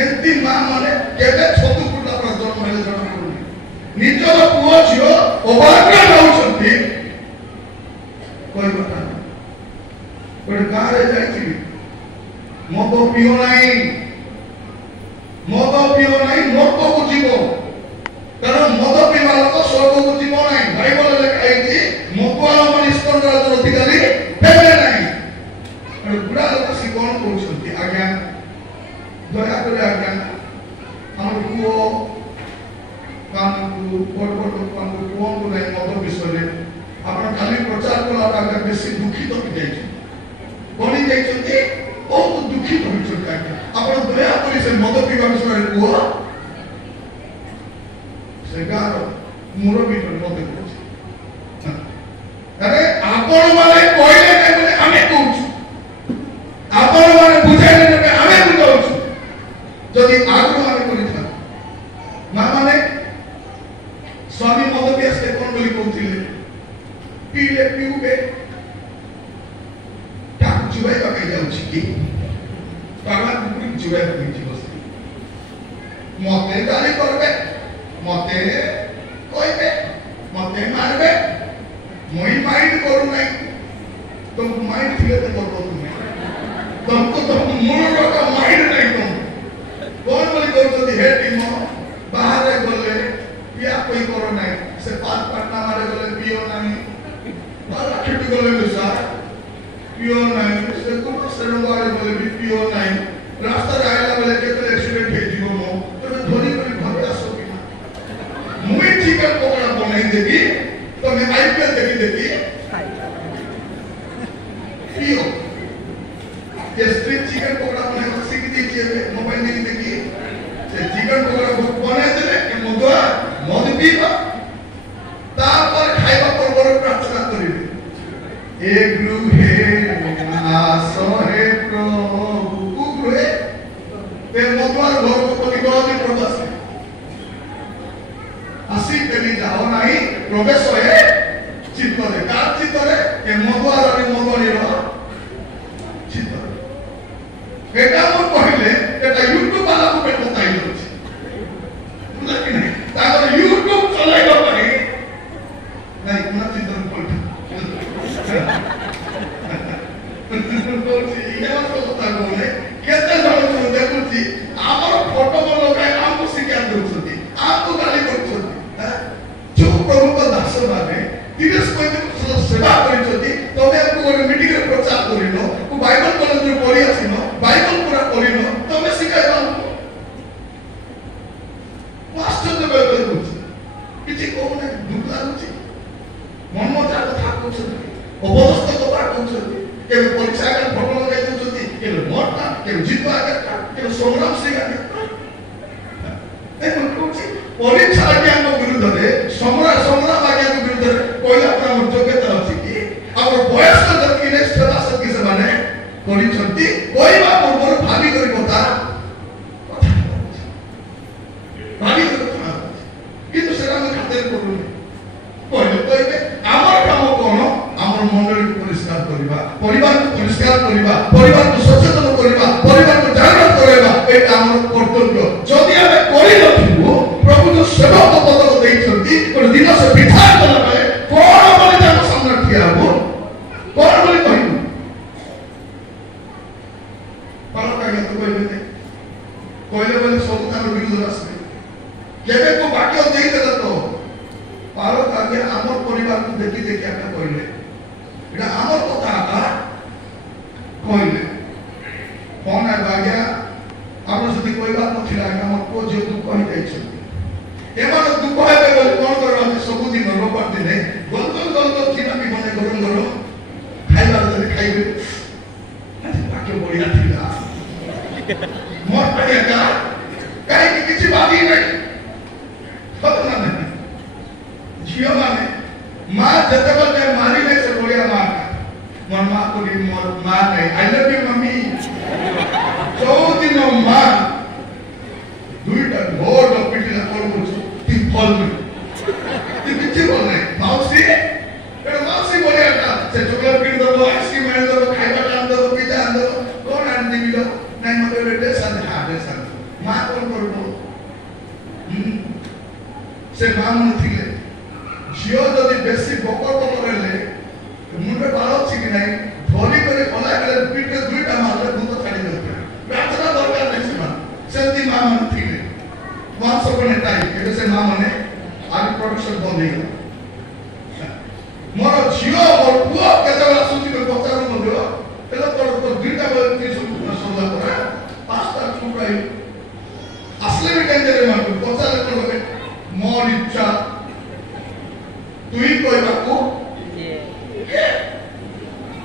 ଏମିତି ମା ମାନେ କେବେ ଛତୁ ଫୁଟା ପରେ ଜନ୍ମ ହେଲେ ଜଣା ପଡୁନି, ନିଜର ପୁଅ ଝିଅ ଅବାଟରେ ରହୁଛନ୍ତି। କହିବା ଗୋଟେ ଗାଁରେ ଯାଇଥିଲି, ମଦ ପିଅ ନାହିଁ, ମଦ ପିଅ ନାହିଁ, ନର୍କକୁ ଯିବ, କାରଣ ମଦ ପିଇବା ଲୋକ ସ୍ୱର୍ଗକୁ ଯିବ ନାହିଁ। ବାଇବଲରେ ଲେଖା ହେଇଛି ମଦୁଆ ମାନେ ଈଶ୍ୱର ରାଜ୍ୟର ଅଧିକାରୀ ହେବେ ନାହିଁ। ବୁଢା ଲୋକ ସେ କଣ କହୁଛନ୍ତି? ଆଜ୍ଞା ଦୟାକରି ଆଜ୍ଞା ଆମର ପୁଅ ମାନଙ୍କୁ ବଡ଼ ବଡ଼ ଲୋକମାନଙ୍କୁ କୁହନ୍ତୁ ନାହିଁ ମଦ ବିଷୟରେ। ଆପଣ ଖାଲି ପ୍ରଚାର କଲା ଆଜ୍ଞା ବେଶୀ ଦୁଃଖିତ ହେଇଯାଇଛନ୍ତି, ବଣି ଯାଇଛନ୍ତି, ବହୁତ ଦୁଃଖିତ ହୋଇଛନ୍ତି। ଆଜ୍ଞା ଆପଣ ଦୟାକରି ସେ ମଦ ପିଇବା ବିଷୟରେ କୁହ। ସେ ଗାଁର ମୁରବୀ ମତେ କହୁଛି, ଆରେ ଆପଣ ମାନେ କହିଲେ ନାହିଁ ବୋଲି ଆମେ କହୁଛୁ, ଆପଣ ମାନେ ବୁଝାଇଲେ ନେବେ ଆମେ ବୁଝାଉଛୁ। ଯଦି ଆଗରୁ ଆମେ କରିଥାଉ, ମା ମାନେ ସ୍ୱାମୀ ମଦ ପିଇ ଆସିଲେ କଣ ବୋଲି କହୁଥିଲେ? ପିଇଲେ ପିଉବେ, ତାକୁ ଚୁବାଇବା ପାଇଁ ଯାଉଛି କି ପାଗଳା କୁକୁର ଚୁବାଇବା ପାଇଁ ଯିବ, ମତେ ଗାଳି କରିବେ, ମତେ କହିବେ, ମତେ ମାରିବେ, ମୁଇଁ ମାଇଣ୍ଡ କରୁନାହିଁ। ତୁମକୁ ମାଇଣ୍ଡ ଥିଲେ ତ କରିବ, ତୁମକୁ ତ ମୂଳର ମାଇଣ୍ଡ ନାହିଁ। ତୁମ କଣ ବୋଲି କହୁଛନ୍ତି? ହେ ଟିମ ବାହାରେ ଗଲେ ପିଆ ପଇ କର ନାହିଁ, ସେ ପାଟନାମାରେ ଗଲେ ପିଅ ନାହିଁ, ବାଲାକ୍ଷେଟି ଗଲେ ମିଶା ପିଅ ନାହିଁ, ସେ ଶ୍ରେଣବାରେ ଗଲେ ବି ପିଅ ନାହିଁ, ରାସ୍ତାରେ ଆଇଲା ବେଳେ କେତେ ଆକ୍ସିଡେଣ୍ଟ ହେଇଯିବ। ମୁଁ ତେବେ ଧରି କରି ଘରେ ଆସ କି ନା, ମୁଇଁ ଚିକେନ ପକୋଡା ବନେଇ ଦେବି, ତମେ ଆଇପିଏଲ ଦେଖି ଦେଖି ପିଅ। ସ୍ତ୍ରୀ ଚିକେନ ପକୋଡା ବନେଇବା ଶିଖି ଦେଇଛି ଏବେ ମୋବାଇଲ ଦେଖି ଦେଖି, ସେ ଚିକେନ ପକୋଡା ବନେଇ ଦେଲେ ମଦୁଆ ମଦ ପିଇବା, ତାପରେ ଖାଇବା ପୂର୍ବରୁ ପ୍ରାର୍ଥନା କରିବେ, ଏ ଗୃହେ ଆସ ହେ ପ୍ରଭୁ ଗୃହେ। ଏ ମଦୁଆର ଘରକୁ ପ୍ରତିଗଳତି ପ୍ରବେଶ ଆସି ତେଣି ଯାଅ ନାହିଁ, ପ୍ରବେଶ ହେ ଚିତ୍ତରେ କାହାର ଚିତ୍ତରେ ଏ ମଧୁଆର ମଧୁଆଣୀର ଚିତ୍ତରେ এটা ମୁଁ କହିଲେ এটা ୟୁଟ୍ୟୁବ ବାଲାକୁ ପେଟ କଥା ହେଇଯାଉଛି ବୁଝିଲେ କି ନାହିଁ ତାଙ୍କର ୟୁଟ୍ୟୁବ ଚଲାଇବା ପାଇଁ ନାଇଁ କୋନା ଚିନ୍ତା ପଡିଲା କଥା କହୁନେ କେତେ ଜଣ ଦେଖୁଛି ଆମର ଫଟୋ ଲଗାଇ ଆମକୁ ଶିକ୍ଷା ଦେଉଛନ୍ତି ଆମକୁ ଗାଳି କରୁଛନ୍ତି ଯୋଉ ପ୍ରଭୁଙ୍କ ଦାସ ମାନେ 30-35 ବର୍ଷ ସେବା କରିଛନ୍ତି ତମେ ଆମକୁ ଗୋଟେ ମିଟିଂରେ ପ୍ରଚାର କରିନ ବାଇବଲ କଲେଜରେ ପଢି ଆସିନ ବାଇବଲ ପୁରା ପଢିନ ତମେ ଶିଖାଇବ ଆମକୁ ଆଶ୍ଚର୍ଯ୍ୟ ବେଳବେଳେ କହୁଛି କିଛି କହୁନି ଦୁଃଖ ଲାଗୁଛି ମନ ମଜା କଥା କହୁଛନ୍ତି ଅବସ୍ଥ କଥା କହୁଛନ୍ତି କେବେ ପରୀକ୍ଷା ଆଗରେ ଫଟୋ ଲଗାଇ ଦେଉଛନ୍ତି କେବେ ମଠଟା କେବେ ଜିତ ଆଗରେ କେବେ ସଂଗ୍ରାମ ସିଂ ଆଗରେ କହୁଛି ପରୀକ୍ଷା ଆଜ୍ଞାଙ୍କ ବିରୁଦ୍ଧରେ ସଂଗ୍ରାମ ଆଜ୍ଞାଙ୍କ ବିରୁଦ୍ଧରେ କହିଲା ପରେ ଆମର ଯୋଗ୍ୟତା ଅଛି କି ଆମର ବୟସ ଯେତିକି ନେକ୍ସଟ ସେବା ସେତିକି ସେମାନେ କରିଛନ୍ତି କହିବା ପୂର୍ବରୁ ଭାବି କରି କଥା ଭାବି କରି କଥା କିନ୍ତୁ ସେଟା ଆମେ ଖାତରେ କରୁନି କହିବେ ଆମର କାମ କଣ ଆମର ମଣ୍ଡଳୀକୁ ପରିଷ୍କାର କରିବା ପରିବାରକୁ ପରିଷ୍କାର କରିବା ପରିବାରକୁ ସଚେତନ କରିବା ପରିବାରକୁ ଜାଗ୍ରତ କରିବା ଏଇଟା ଆମର କର୍ତ୍ତବ୍ୟ ଯଦି ଆମେ କରିନଥିବୁ ପ୍ରଭୁ ଯୋଉ ସେବକ ପଦକ ଦେଇଛନ୍ତି ଗୋଟେ ଦିନ ସେ ବିଧାନ କଲା ବେଳେ କଣ ବୋଲି ତାଙ୍କ ସାମ୍ନାରେ ଠିଆ ହବ କଣ ବୋଲି କହିବୁ ପାଳକ ଆଜ୍ଞା ତ କହିବେ କହିଲେ ବୋଲେ ସବୁ ତାଙ୍କ ବିରୁଦ୍ଧରେ ଆସିବେ କେବେ କୋଉ ବାକ୍ୟ ଦେଇଦେଲେ ତ ପାଳକ ଆଜ୍ଞା ଆମର ପରିବାରକୁ ଦେଖି ଦେଖି ଆମେ କହିଲେ এটা আমার কথা কইলে কোন আজ্ঞা আপনার যদি কইবার নথিলা আমার পুଅ ঝিଅ দুঃখ হইଯାଇଛନ୍ତି এମାନେ ଦୁଃଖ ହେବେ ବୋଲି କଣ କରିବା ଆମେ ସବୁଦିନ ରବିବାର ଦିନେ ଗଲଗଲ ଚିନା ବି ବନେ ଗରମ ଗରମ ଖାଇବାର ଦେଲେ ଖାଇବେ ବାକ୍ୟ ବଢିଆ ଥିଲା ମୋର ପାଇଁ ଏକା କାହିଁକି କିଛି ବାଦି ନାହିଁ ସତ ନା ନାହିଁ ଝିଅ ମାନେ ମା ଯେତେବେଳେ ମାରିଲେ ସେ ବଢିଆ ମା ମୋର ମା କୋଟି ମୋର ମା ନାହିଁ ଆଇ ଲଭ୍ ୟୁ ମମ୍ମି ଚଉଦିନ ମା ଦୁଇଟା ଘୋର ପିଟିଲା କଣ କରୁଛୁ ତୁ ଭଲ ନୁହେଁ ତୁ କିଛି ଭଲ ନାହିଁ ମାଉସୀ ମାଉସୀ ବଢିଆ ସେ ଚକୋଲେଟ କିଣିଦବ ଆଇସ୍କ୍ରିମ ଆଣିଦବ ଖାଇବାଟା ଆଣିଦବ ପିଜା ଆଣିଦବ କଣ ଆଣିଦେବି ଲୋ ନାଇଁ ମତେ ଗୋଟେ ଡ୍ରେସ୍ ଆଣି ଡ୍ରେସ୍ ଆଣି ମା କଣ କରିବ ସେ ମା ମନେ ଥିଲେ ଝିଅ ଯଦି ବେଶୀ ବକର ହେଲେ ମୁଣ୍ଡ ବାଳ ଅଛି କି ନାହିଁ ଧରି କରି କଲାବେଳେ ପିଠରେ ଦୁଇଟା ମାରିଲେ ଭୂତ ଛାଡ଼ି ଦେଉଥିଲେ ପ୍ରାର୍ଥନା ଦରକାର ନାହିଁ ସେମାନେ ସେମିତି ମା ମାନେ ଥିଲେ ବଂଶ ବନେ ଟାଇ ଏବେ ସେ ମା ମାନେ ଆଜି ପ୍ରଡକ୍ସନ ବନ୍ଦ ହେଇଗଲା ମୋର ଝିଅ ମୋର ପୁଅ କେତେବେଳେ ଆସୁଛି ପଚାରୁ ମଧ୍ୟ ହେଲେ ତୋର ଦୁଇଟା ବେଳେ ସରିଲା ପରେ ପାଞ୍ଚଟା ଛୁଟା ଆସିଲେ ବି ଟେନ୍ସନରେ ମାନଙ୍କୁ ପଚାରେ କହିବେ ମୋର ଇଚ୍ଛା তুই কইবাকু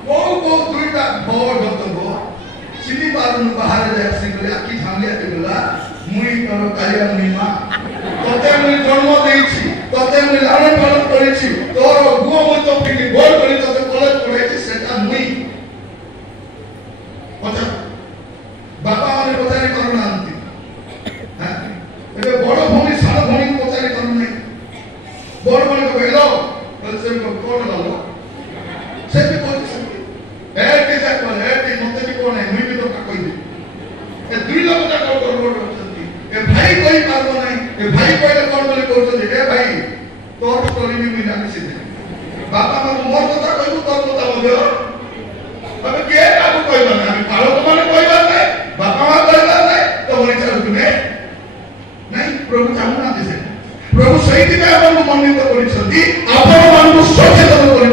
কোন দুইটা বড় গন্তব্য চিনি পারুন বাহারে যাচ্ছি বলে আকি ঝামিয়া দিলা মুই তোর কালিয়া মহিমা তোতে মুই জন্ম দেইছি তোতে মুই লালন পালন করেছি তোর গুয়া মতো ফিকি বল করে তোতে কলেজ পড়াইছি সেটা মুই কথা বাবা মানে পচারি করু নাহান্তি হ্যাঁ এবে বড় ভূমি সান ভূমি পচারি করু নাই বড় বড় কইলো বলছে কোন লালো সে কি বলছে এটি যা কোন এটি মতে কি কোন মুই বি তো কই দি এ দুই লোক যা কল করছন্তি এ ভাই কই পারবো নাই এ ভাই কইলে কোন বলে করছন্তি এ ভাই তোর স্টোরি বি মুই জানি সে বাবা মা মোর কথা কইবো তোর কথা বলবে তবে কে কাকু কইবা না আমি পালক মানে কইবা নাই বাবা মা কইবা নাই তো বলি চালু তুমি নাই প্রভু চাহু না দিছে প্রভু সেইদিকে আমাকে মনোনীত করেছেন আপনার সচেতন করা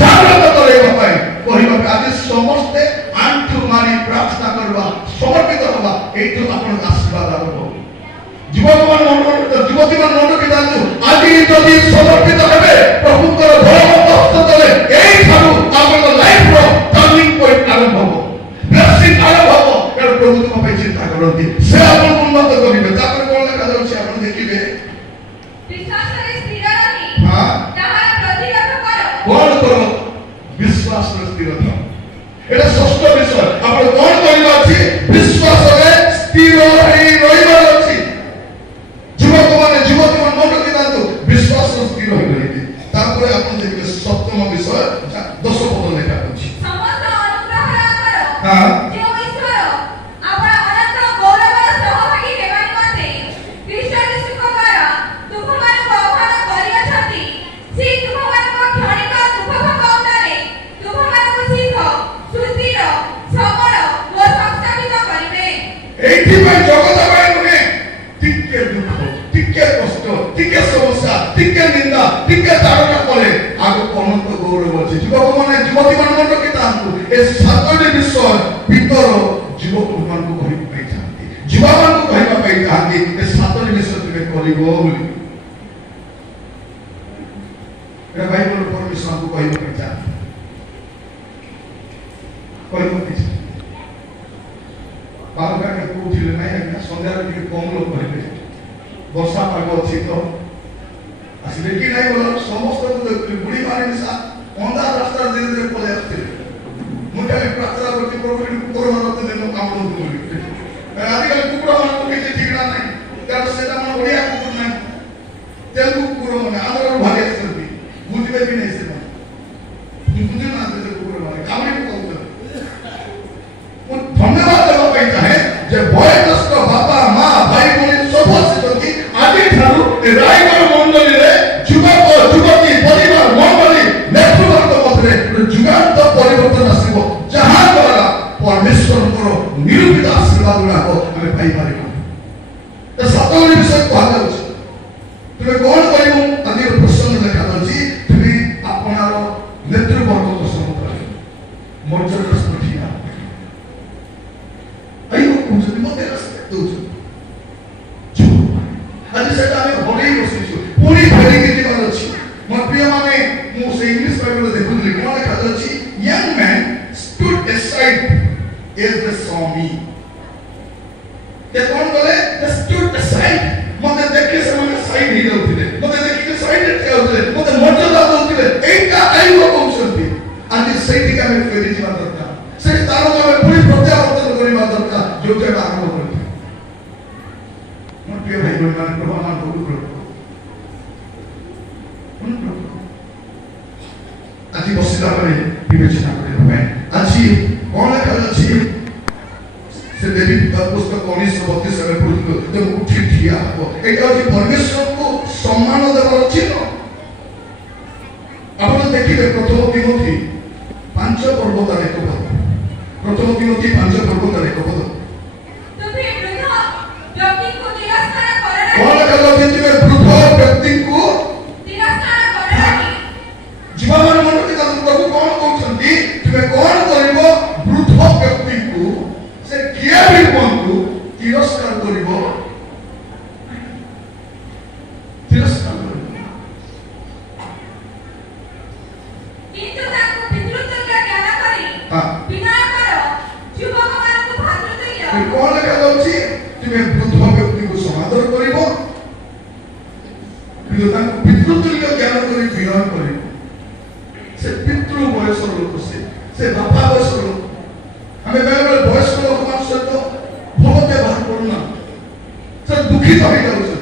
জাগ্রত করা কহিবা আজ সমস্তে আঁঠু মারি প্রার্থনা করবা সমর্পিত হবা এইটু আপনার আশীর্বাদ আরম্ভ যুবক যুবতী মান মন্ডলী জানু আজ যদি সমর্পিত হবে প্রভুঙ্কর বলবন্ত হস্ত তলে এইঠারু আপনার লাইফর টার্নিং পয়েন্ট আরম্ভ হব ব্লেসিং আরম্ভ হব কারণ প্রভু তোমার চিন্তা করতে সে আপনার উন্নত করিবে তারপরে কোন লেখা যাচ্ছে আপনি দেখিবে বিশ্বাসরে স্থির রহি হ্যাঁ তাহার প্রতিরোধ করো কোন করো বিশ্বাসরে স্থিরতা এটা ষষ্ঠ বিষয় আপনি কোন করিবা আছে বিশ্বাসরে স্থির হই রহিবা আছে যুবক মানে মন্ডলী জানতো বিশ্বাসরে স্থির হই রহিবে তারপরে ଆପଣ ଦେଖିବେ ସପ୍ତମ ବିଷୟ 10 ପଦ ଲେଖା ଅଛି। ସମସ୍ତ ଅନୁଗ୍ରହର ଆକାର ହଁ ଯେଉଁ ଈଶ୍ୱର ଆପଣ ଅନନ୍ତ ଗୌରବର ସହଭାଗୀ ହେବା ନିମନ୍ତେ ଖ୍ରୀଷ୍ଟ ଯୀଶୁଙ୍କ ଦ୍ୱାରା ତୁମମାନଙ୍କୁ ଆହ୍ୱାନ କରିଅଛନ୍ତି, ସେହି ତୁମମାନଙ୍କ କ୍ଷଣିକ ଦୁଃଖ ଭୋଗରେ ତୁମମାନଙ୍କୁ ଶୀଘ୍ର ସୁସ୍ଥିର ସବଳ ଓ ସଂସ୍ଥାପିତ କରିବେ। এইଥିପାଇଁ ଜଗତ ପାଇଁ ନୁହେଁ, ଟିକେ ଦୁଃଖ, ଟିକେ କଷ୍ଟ, ଟିକେ ସମସ୍ୟା, ଟିକେ ନିନ୍ଦା, ଟିକେ ତାଡ଼ନା ପରେ ଆଗକୁ ଅନନ୍ତ ଗୌରବ ଅଛି। ଯୁବକମାନେ ଯୁବତୀମାନେ ମନେ ରଖିଥାନ୍ତୁ, ଏ 7ଟି ବିଷୟ ଭିତର ଯୁବକମାନଙ୍କୁ କହିବା ପାଇଁ ଚାହାନ୍ତି, ଯୁବାମାନଙ୍କୁ କହିବା ପାଇଁ ଚାହାନ୍ତି ଏ 7ଟି ବିଷୟ ତୁମେ କରିବ ବୋଲି। এটা বাইবেল পরমেশ্বরଙ୍କୁ କହିବା ପାଇଁ ଚାହାନ୍ତି, କହିବା ପାଇଁ ଚାହାନ୍ତି। ବାରଟାରେ କହୁଥିଲେ ନାଇଁ ଆଜ୍ଞା ସନ୍ଧ୍ୟାରେ ଟିକେ କମ୍ ଲୋକ କହିବେ, ବର୍ଷା ପାଗ ଅଛି ତ ଆସିଲେ କି ନାଇଁ ବୋଲ ସମସ୍ତଙ୍କୁ ଦେଖୁଥିଲି। ବୁଢ଼ୀ ମାନେ ମିଶା ଅନ୍ଧାର ରାସ୍ତାରେ ଧୀରେ ଧୀରେ ପଳେଇ ଆସିଥିଲେ। ମୁଁ ଖାଲି ପ୍ରାର୍ଥନା କରୁଛି ପ୍ରଭୁ କୁକୁର ମାନଙ୍କୁ ଦିନ କାମୁଡ଼ନ୍ତୁ ବୋଲି। ଆଜିକାଲି କୁକୁର ମାନଙ୍କୁ କିଛି ଠିକଣା ନାହିଁ, କାରଣ ସେଟା ମାନେ ଓଡ଼ିଆ କୁକୁର ନାହିଁ, ତେଲୁଗୁ କୁକୁର ମାନେ ଆମର ଭାରି ଆସିଛନ୍ତି, ବୁଝିବେ ବି ନାହିଁ ସେମାନେ, ବୁଝୁନାହାନ୍ତି ସେ କୁକୁର ମାନେ କାମୁଡ଼ି ପକାଉଛନ୍ତି। ମୁଁ ଧନ୍ୟବାଦ ଦେବା ପାଇଁ ଚାହେଁ ଯେ ବୟୋଜ୍ୟେଷ୍ଠ ବାପା ମା ଭାଇ ଭଉଣୀ ସବୁ ଆସିଛନ୍ତି। ଆଜିଠାରୁ ରାୟଗଡ଼ ମଣ୍ଡଳୀରେ ଯୁବକ ଯୁବତୀ ପରିବାର ମଣ୍ଡଳୀ ନେତୃବର୍ଗ ମଧ୍ୟରେ ଯୁଗାନ୍ତ ପରିବର୍ତ୍ତନ ଆସିବ, ଯାହା ଦ୍ୱାରା ପରମେଶ୍ୱରଙ୍କର ନିରୂପିତ ଆଶୀର୍ବାଦ ଗୁଡ଼ାକ ଆମେ ପାଇପାରିବୁ। ଏ 7ଟି ବିଷୟ କୁହାଯାଉଛି। ତୁମେ କଣ କରିବ? ଆଜିର ପ୍ରସଙ୍ଗ ଲେଖାଯାଉଛି ତୁମେ ଆପଣାର ନେତୃବର୍ଗଙ୍କ ସହ ମର୍ଯ୍ୟାଦା ସହ ଠିଆ କହୁଛନ୍ତି, ମତେ ରେସ୍ପେକ୍ଟ ଦଉଛନ୍ତି। ଆଜି ସେଟା ଆମେ ହରେଇ ବସିଛୁ, ପୁଣି ଫେରିକି ଯିବାର ଅଛି। ମୋ ପ୍ରିୟମାନେ, ମୁଁ ସେ ଇଂଲିଶ ବାଇବେଲରେ ଦେଖୁଥିଲି କଣ ଲେଖାଯାଉଛି, young man stood aside as they saw me। ସେ କଣ କଲେ? they stood aside। ମତେ ଦେଖି ସେମାନେ ସାଇଡ୍ ହେଇଯାଉଥିଲେ, ମତେ ଦେଖିକି ସାଇଡ୍ରେ ଠିଆ ହେଉଥିଲେ, ମତେ ମର୍ଯ୍ୟାଦା ଦଉଥିଲେ। ଏଇଟା ଆଇବ କହୁଛନ୍ତି। ଆଜି ସେଇଠିକି ଆମେ ଫେରିଯିବା ଦରକାର, সেই ସ୍ଥାନକୁ ଆମେ ପୁଣି ପ୍ରତ୍ୟାବର୍ତ୍ତନ କରିବା ଦରକାର, ଯୋଉଟା ଆମେ ଆରମ୍ଭ କରିଥିଲେ। ମୋ ପ୍ରିୟ ଭାଇ ଭଉଣୀମାନେ, ପ୍ରଭୁମାନଙ୍କୁ ଆଜି ବସିଲା ବେଳେ ବିବେଚନା କରିବା ପାଇଁ ଆଜି କଣ ଲେଖାଯାଉଛି? ସେ ଦେବୀ ପୁସ୍ତକ 19:32 ପଢୁଥିଲୁ, ତେଣୁ ଉଠି ଠିଆ ହବ। ଏଇଟା ହଉଛି ପରମେଶ୍ୱରଙ୍କୁ ସମ୍ମାନ ଦେବାର ଚିହ୍ନ। ଆପଣ ଦେଖିବେ ପ୍ରଥମ ତିମୋଥୀ 5 ପର୍ବ ତାର 1 ପଦ, ପ୍ରଥମ ତିମୋଥୀ 5 ପର୍ବ ତାର 1 ପଦ। ତୁମେ ବୃଦ୍ଧ ବ୍ୟକ୍ତିଙ୍କୁ ତିରସ୍କାର କର ନାହିଁ। କଣ ଲେଖାଯାଉଛି? ତୁମେ ବୃଦ୍ଧ ବ୍ୟକ୍ତିଙ୍କୁ ତିରସ୍କାର କର ନାହିଁ। ଜୀବନ ମନେ ରଖିଥାନ୍ତୁ, ପ୍ରଭୁ କଣ କହୁଛନ୍ତି? ତୁମେ କଣ କରିବ? ବୃଦ୍ଧ ବ୍ୟକ୍ତିଙ୍କୁ, ସେ କିଏ ବି ହୁଅନ୍ତୁ, ତିରସ୍କାର କରିବ, ତିରସ୍କାର କରିବ। କିନ୍ତୁ ତାଙ୍କୁ ପିତୃତୁଲ୍ୟ ଜ୍ଞାନ କରି ବିନୟ କର, ଯୁବକମାନଙ୍କୁ ଭାତୃତୁଲ୍ୟ। କଣ ଲେଖାଯାଉଛି? ତୁମେ ବୃଦ୍ଧ ବ୍ୟକ୍ତିଙ୍କୁ ସମାଦର କରିବ, କିନ୍ତୁ ତାଙ୍କୁ ପିତୃତୁଲ୍ୟ ଜ୍ଞାନ କରି ବିନୟ କରିବ। ସେ ପିତୃ ବୟସର ଲୋକ, ସେ ବାପା ବୟସର ଲୋକ। ଆମେ ବେଳେବେଳେ ବୟସ୍କ ଲୋକମାନଙ୍କ ସହିତ ଭଲ ବ୍ୟବହାର କରୁନା, ସେ ଦୁଃଖିତ ହେଇଯାଉଛନ୍ତି।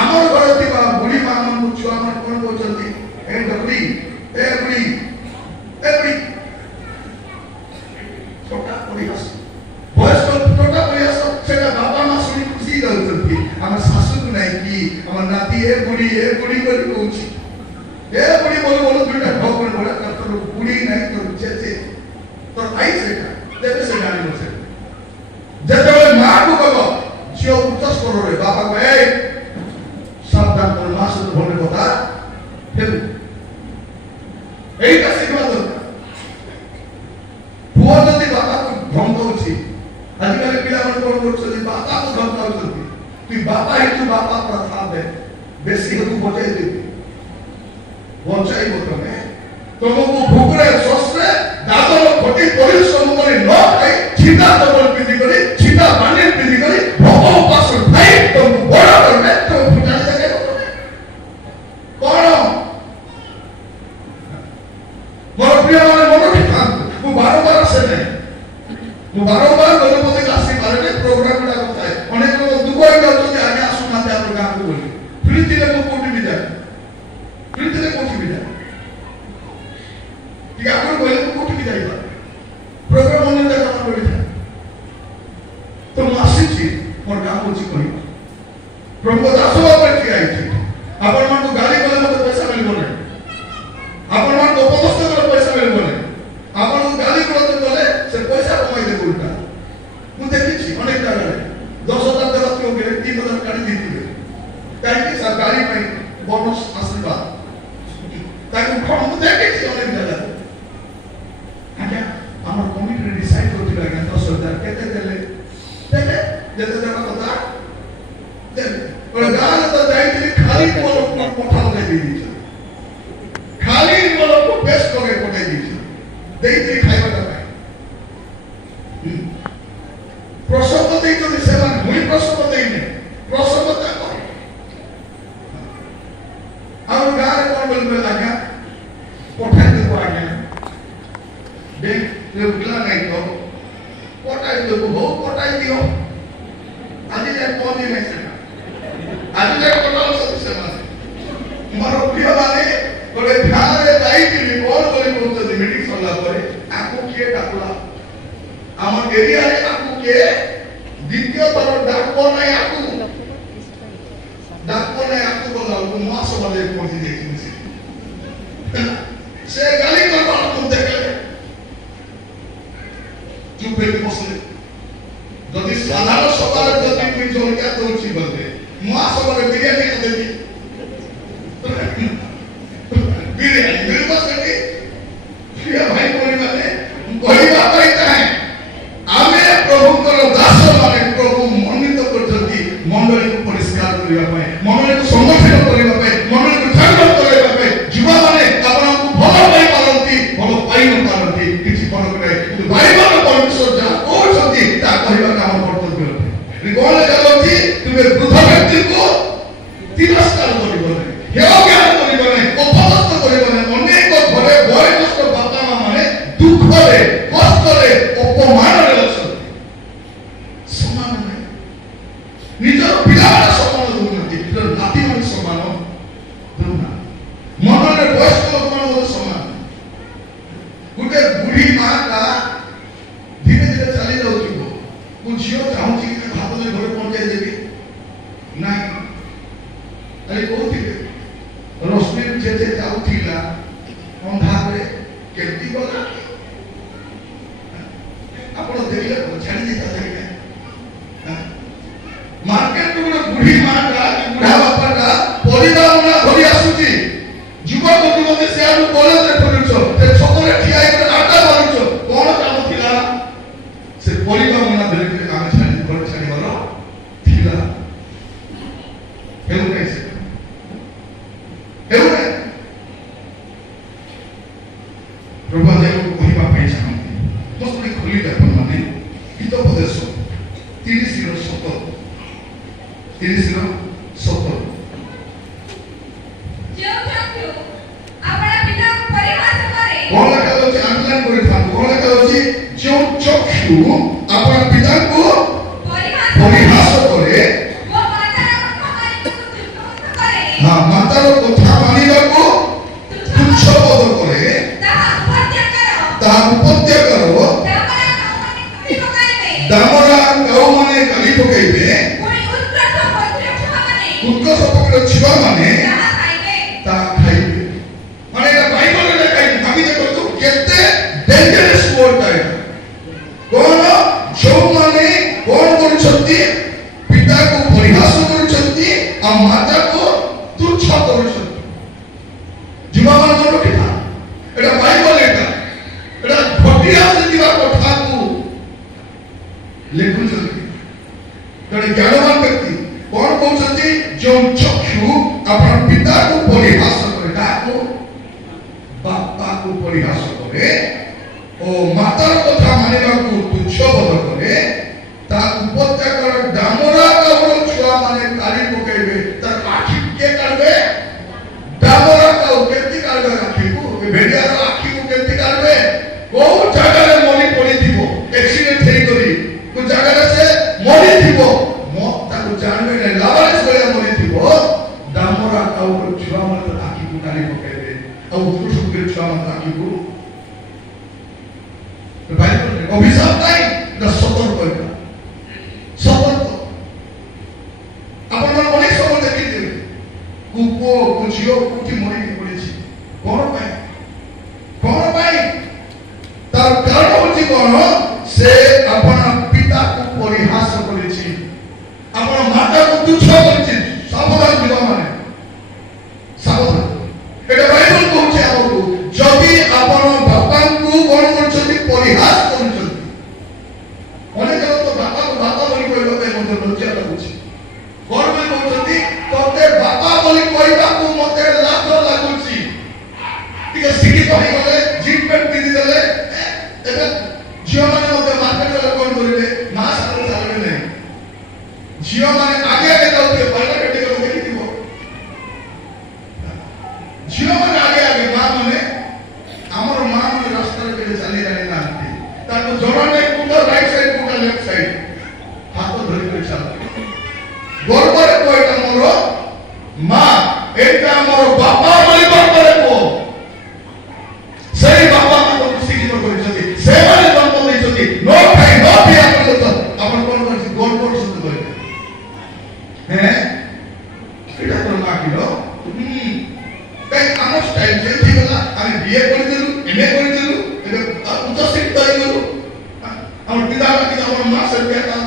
ଆମର ଘରେ ଥିବା ବୁଢ଼ୀ ମା ମାନଙ୍କୁ ଛୁଆମାନେ କଣ କହୁଛନ୍ତି? ଏ ବୁଢ଼ୀ, ଏ ବୁଢ଼ୀ, ଏ ବୁଢ଼ୀ, ଛୋଟା ପରିହାସ, ବୟସ୍କ ଛୋଟା ପରିହାସ। ସେଟା ବାପା ମା ଶୁଣି ଖୁସି ଯାଉଛନ୍ତି। ଆମ ଶାଶୁକୁ ନାହିଁ କି ଆମ ନାତି ଏ ବୁଢ଼ୀ କରି କହୁଛି, ଏ ବୁଢ଼ୀ ବୋଲୁ ବୋଲୁ ଦୁଇଟା ଢୋକ ଭଳିଆ ତୋର ବୁଢ଼ୀ ନାହିଁ, ତୋର ଜେଜେ, ତୋର ଆଇ ସେଟା ତେବେ ସେ ଜାଣିବ। ସେ ଯେତେବେଳେ ମାଆକୁ କହିବ, ଝିଅ ଉଚ୍ଚ ସ୍ତରରେ ବାପା କହେ ସାବଧାନ, ତୋର ମା ସହିତ ଭଲ କଥା ହେବୁ। এইটা শিখবা দরকার। পুଅ যদি বাপাকে ধমକାଉଛି, ଆଜିକାଲି ପିଲାମାନେ କଣ କରୁଛନ୍ତି? ବାପାକୁ ଧମକାଉଛନ୍ତି। তুই বাপা ହେଇଛୁ, ବାପା ପ୍ରଥା ଦେ, ବେଶୀ ହେତୁ ବଚାଇ ଦେବି, ବଚାଇବ ତମେ। ତମକୁ ଭୋକରେ ଶୋଷରେ ଦାଦନ ଖଟି ପରିଶ୍ରମ କରି ନ ଖାଇ ଛିଟା ଚପଲ ପିନ୍ଧି କରି, ଛିଟା ବାନି ପିନ୍ଧି କରି, ଭୋକ ଉପାସ ଖାଇ ତମକୁ ବଡ଼ କରିବେ, ତମକୁ ଫୁଟାଣି ଦେଖେଇବ ତମେ କଣ? ମୋର ପ୍ରିୟମାନେ ମନେ ରଖିଥାନ୍ତୁ, ମୁଁ ବାରମ୍ବାର ଆସେ ନାହିଁ, ମୁଁ ବାରମ୍ବାର ଗଜପତିକୁ ଆସିପାରେନି। ପ୍ରୋଗ୍ରାମ ଗୁଡ଼ାକ ଥାଏ, ଅନେକ ଲୋକ ଦୁଃଖ ହେଇଯାଉଛନ୍ତି, ଆଜ୍ଞା ଆସୁନାହାନ୍ତି ଆମର ଗାଁକୁ ବୋଲି। ଫ୍ରି ଥିଲେ ମୁଁ କୋଉଠି ବି ଯାଏ, ଫ୍ରି ଥିଲେ କୋଉଠି उठी जाइबा प्रोग्राम होने तक काम करि था तो मासी छी मोर काम होची कहि प्रभु दास बाबा की आई थी आपण मान को गाली कले मते पैसा मिलबो नै आपण मान को उपस्थ करे पैसा मिलबो नै आपण को गाली कले कले से पैसा कमाई दे उल्टा मु देखि छी अनेक जगह 10,000 देवा के गेले 3,000 काटी दिथिले काहे कि सरकारी में बोनस आशीर्वाद ताकि हम देखि छी अनेक जगह आज्ञा हमर कमिटी डिसाइड करथिला कि 10,000 केते देले देले जते जगह पता देले और गाल तो जाइथिले खाली बोलो पठा लगे दी खाली बोलो को बेस्ट लगे पठा दी देइथि खाइबा का प्रसव देइ तो सेवा मुई प्रसव देइने प्रसव ता कर और गाल कोन बोल आज्ञा पठा देबो आज्ञा देख उठला नहीं तो पठाई देबो हो पठाई दियो आज जाय कोन दिन है आज जाय कोन सब सेवा मारो प्रिय माने गोटे ध्यान जाइथिली कोन बोली कहते मीटिंग सरला परे आको के डाकला हमर एरिया रे आको के द्वितीय थर डाको नै आको बोला मास वाले पहुंची देखि से गाली करबा तुम देखले चुप रे बसले जदि साधारण सवाल जदि कोई जोर क्या दोची बोलते मास वाले बिरयानी देती बिरयानी मेरे पास करके प्रिय भाई कोनी माने कहबा पाइता है आमे प्रभु कर दास माने प्रभु मनित करजती मंडली को परिष्कार करिया पाए मंडली को संगठन करिया पाए मंडली को जागृत करिया पाए जीवा माने आपन को भलो पाई पारंती भलो पाई न पारंती किछि फरक नै কিন্তু बाइबल परमेश्वर जा कहउछती ता कहबा काम कर्तव्य रे कोन जालती तुमे वृद्ध व्यक्ति को तिरस्कार करिबो नै हेय ज्ञान करिबो नै उपलब्ध करिबो नै अनेक घरे बयस्क बापा मां माने दुख रे कष्ट रे अपमान रे अछंती समान नै निजर पिला समान दुनती निजर नाती मन समान दुना मन रे बयस्क लोक मन समान गुटे बुढ़ी मां का धीरे धीरे चली जाउथिबो मु झियो चाहूची कि भात ले घरे पहुंचाई देबी नाही अरे कोथिले रोशनी जेते जाउथिला अंधार रे केती गला आपण देखले छाड़ी देता देखले मार्केट को बुढ़ी मां का बुढ़ा बापा का परिवार ना धरी आसुची युवक युवती से आलू कॉलेज रे पढुछो ते छतरे ठिया एक आटा मारुछो कोन काम थिला से परिवार मना धरि के काम छाड़ी घर छाड़ी वाला थिला हेउ कैसे हेउ नै प्रभु देव को कहिबा पाइ चाहନ୍ତି बस पुरी खोली दे अपन माने गीत उपदेश 30 रो 70 जो चक्षु अपना पिता को परिहास करे कोन कहलो जे आंदोलन करे था कोन कहलो जे जो चक्षु अपना पिता को परिहास करे वो माता को तुच्छ करे हां माता रो कथा मानिबा को तुच्छ बोध करे ता उपत्य करो दामरा गौ माने कली पकाइबे उत्कर्ष पकड़ छिवा माने ता खाइबे माने एटा बाइबल रे खाइ भाबी देखो तो केते डेंजरस वर्ड है कोन जो माने कोन करछंती पिता को परिहास करछंती आ माता को तुच्छ करछंती जीवा मान को केता एटा बाइबल एटा घटिया से जीवा कथा को लेखुछंती जड़े ज्ञानवान व्यक्ति कौन कहते जो चक्षु अपना पिता को परिहास करे ताको बापा को परिहास करे ओ माता कथा मानिबा को तुच्छ बोध करे ता उपत्याकर डामरा का छुआ माने काली पकेबे त आखी के करबे डामरा का केति करबे आखी को भेड़िया आखी को केति करबे को जगह रे मरी पड़ी थीबो एक्सीडेंट हेई करी को जगह से मरी थीबो ताको जानबे नै लावारिस भलिया मरि थिबो दामरा काउ छुआ मन आखी को काली पकेबे आ उत्कृष्ट के छुआ मन आखी को অভিশাপ নাই, এটা সতর্ক। এটা সতর্ক। আপনারা অনেক সময় দেখিছেন পুଅ ଝିଅ কোটি মরিকি পড়েছি। কোন পাই? কোন পাই? তার কারণ হচ্ছে কোন? সে আপনার পিতাকে পরিহাস করেছে, আপনার মাতাকে তুচ্ছ করেছে। সাবধান দিবা মানে সাবধান। এটা বাইবেল কହୁଛି ଆମକୁ, ଯଦି ଆପଣ ବାପାଙ୍କୁ କଣ କରୁଛନ୍ତି? ପରିହାସ କରୁଛନ୍ତି। ଅନେକ ଲୋକ ବାପାକୁ ବାପା ବୋଲି କହିବା ପାଇଁ ମଧ୍ୟ ଲଜ୍ଜା ଲାଗୁଛି। କଣ ବୋଲି କହୁଛନ୍ତି? ତତେ ବାପା ବୋଲି କହିବାକୁ ମତେ ଲାଜ ଲାଗୁଛି। ଟିକେ ଶିକ୍ଷିତ ହେଇଗଲେ, ଜିନ୍ ପ୍ୟାଣ୍ଟ ପିନ୍ଧିଦେଲେ, ଏବେ ଝିଅମାନେ ମଧ୍ୟ ମାର୍କେଟ ଗଲେ କଣ କରିବେ? ମା ସାଙ୍ଗରେ ଚାଲିବେ ନାହିଁ। ଝିଅମାନେ ଆଗେ ଆଗେ ଯାଉଥିବେ, ପାଲା କେଟିକలు ଦେଖିଥିବ। ଝିଅମାନେ ଆଗେ ଆଗେ, ମା ମାନେ ଆମର ମା ମାନେ ରାସ୍ତାରେ କେବେ ଚାଲି ଜାଣିନାହାନ୍ତି। ତାଙ୍କୁ ଜଣା ନାହିଁ କୋଉଟା ରାଇଟ ସାଇଡ କୋଉଟା ଲେଫ୍ଟ ସାଇଡ। ହାତ ଧରି କରି ଚାଲ। ଗର୍ବରେ କୁହ ଏଇଟା ମୋର ମା, ଏଇଟା ଆମର ବାପା ବୋଲି ଗର୍ବରେ କୁହ। ସେଇ ବାପା ଆମକୁ ଶିକ୍ଷିତ କରିଛନ୍ତି, ସେମାନେ ଜନ୍ମ ଦେଇଛନ୍ତି। ନ ଖାଇ ନ ପିଇବା ପର୍ଯ୍ୟନ୍ତ ଆପଣ କଣ କରୁଛନ୍ତି? ଗର୍ବ କରୁଛନ୍ତି କହିବେ। হ্যাঁ এটা তোর মা কিল তাই আমার স্টাইল চেঞ্জ হয়ে গেল। আমি বিয়ে করে দিলু, এমএ করে দিলু, এটা উচ্চ শিক্ষিত হয়ে গেল। আমার পিতা কিন্তু আমার মা সে বিয়ে কাজ।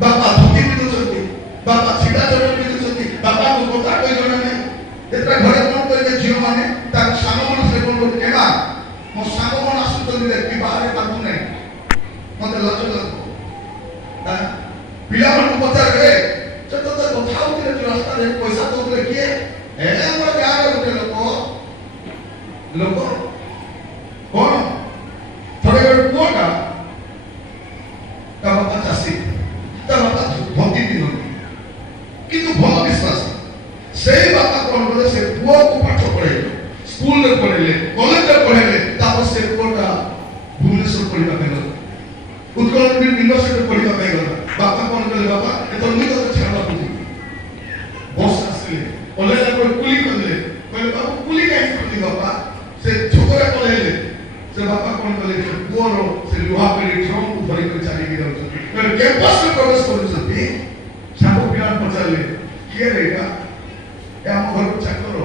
বাপা ধুতি পিঁধুଛନ୍ତି, বাপা ଛିଡ଼ା ଚପଲ ପିନ୍ଧୁଛନ୍ତି, ବାପାଙ୍କୁ କଥା କହି ଜଣା ନାହିଁ। ଯେତେବେଳେ ଘରେ କଣ କରିବେ ଝିଅମାନେ, ତାଙ୍କ ସାଙ୍ଗମାନେ ସେ କଣ କରୁଛନ୍ତି? ଏ ମା ମୋ ସାଙ୍ଗମାନେ ଆସୁଛନ୍ତି, ଦେଖି ବାହାରେ କାନ୍ଦୁ ନାହିଁ, ମତେ ଲାଜ ଲାଗୁ। ପିଲାମାନଙ୍କୁ ପଚାରିବେ, ସେ ତତେ କଥା ହଉଥିଲେ ଯୋଉ ରାସ୍ତାରେ ପଇସା ଦଉଥିଲେ କିଏ? ଆମର ଗାଁରେ ଗୋଟେ ଲୋକ କଣ ଥରେ ଗୋଟେ ପୁଅଟା, ତା ବାପା ଚାଷୀ, ତା ବାପା ଧୋତି ପିନ୍ଧନ୍ତି କିନ୍ତୁ ଭଲ ବିଶ୍ୱାସ। ସେଇ ବାପା କଣ କଲେ? ସେ ପୁଅକୁ ପାଠ ପଢେଇଲେ, ସ୍କୁଲରେ ପଢେଇଲେ, କଲେଜରେ ପଢେଇଲେ। ତାପରେ ସେ ପୁଅଟା ଭୁବନେଶ୍ୱର ପଢିବା ପାଇଁ ଗଲା, ଉତ୍କଳ ୟୁନିଭର୍ସିଟିରେ ପଢିବା ପାଇଁ ଗଲା। ବାପା କଣ କଲେ? ବାପା ଏଥର ମୁଁ ତତେ ଛାଡ଼ିବାକୁ ଯିବି। ବସ୍ ଆସିଲେ, କଲେଜରେ କୁଲି କରିଲେ। କହିଲେ ବାବୁ କୁଲି କାହିଁକି କଲି ବାପା? ସେ ଛୋକରା ପଳେଇଲେ। ସେ ବାପା କଣ କଲେ? ସେ ପୁଅର ସେ ଲୁହା ପେଡ଼ି ଟ୍ରଙ୍କକୁ ଧରିକରି ଚାଲିକି ଯାଉଛନ୍ତି। କ୍ୟାମ୍ପସରେ ପ୍ରବେଶ କରୁଛନ୍ତି। ସାଙ୍ଗ ପିଲାମାନେ ପଚାରିଲେ, କିଏ ରେ ଏଇଟା? ଏ ଆମ ଘରକୁ ଚାକର,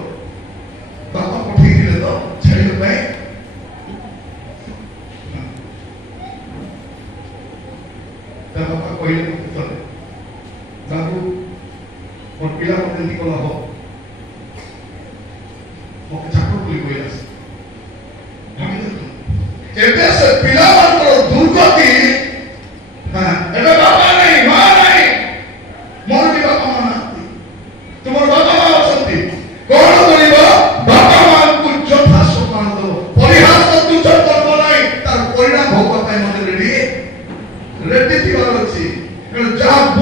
ବାପା ପଠେଇଥିଲେ ତ ଛାଡ଼ିବା ପାଇଁ। ତା ବାପା କହିଲେ ମତେ ଥରେ, ବାବୁ ମୋ ପିଲା ମତେ ଏମିତି କଲା ହବ, ମତେ ଚାକର ବୋଲି କହିଲା। ଏବେ ସେ ପିଲାମାନଙ୍କର ଦୁର୍ଗତି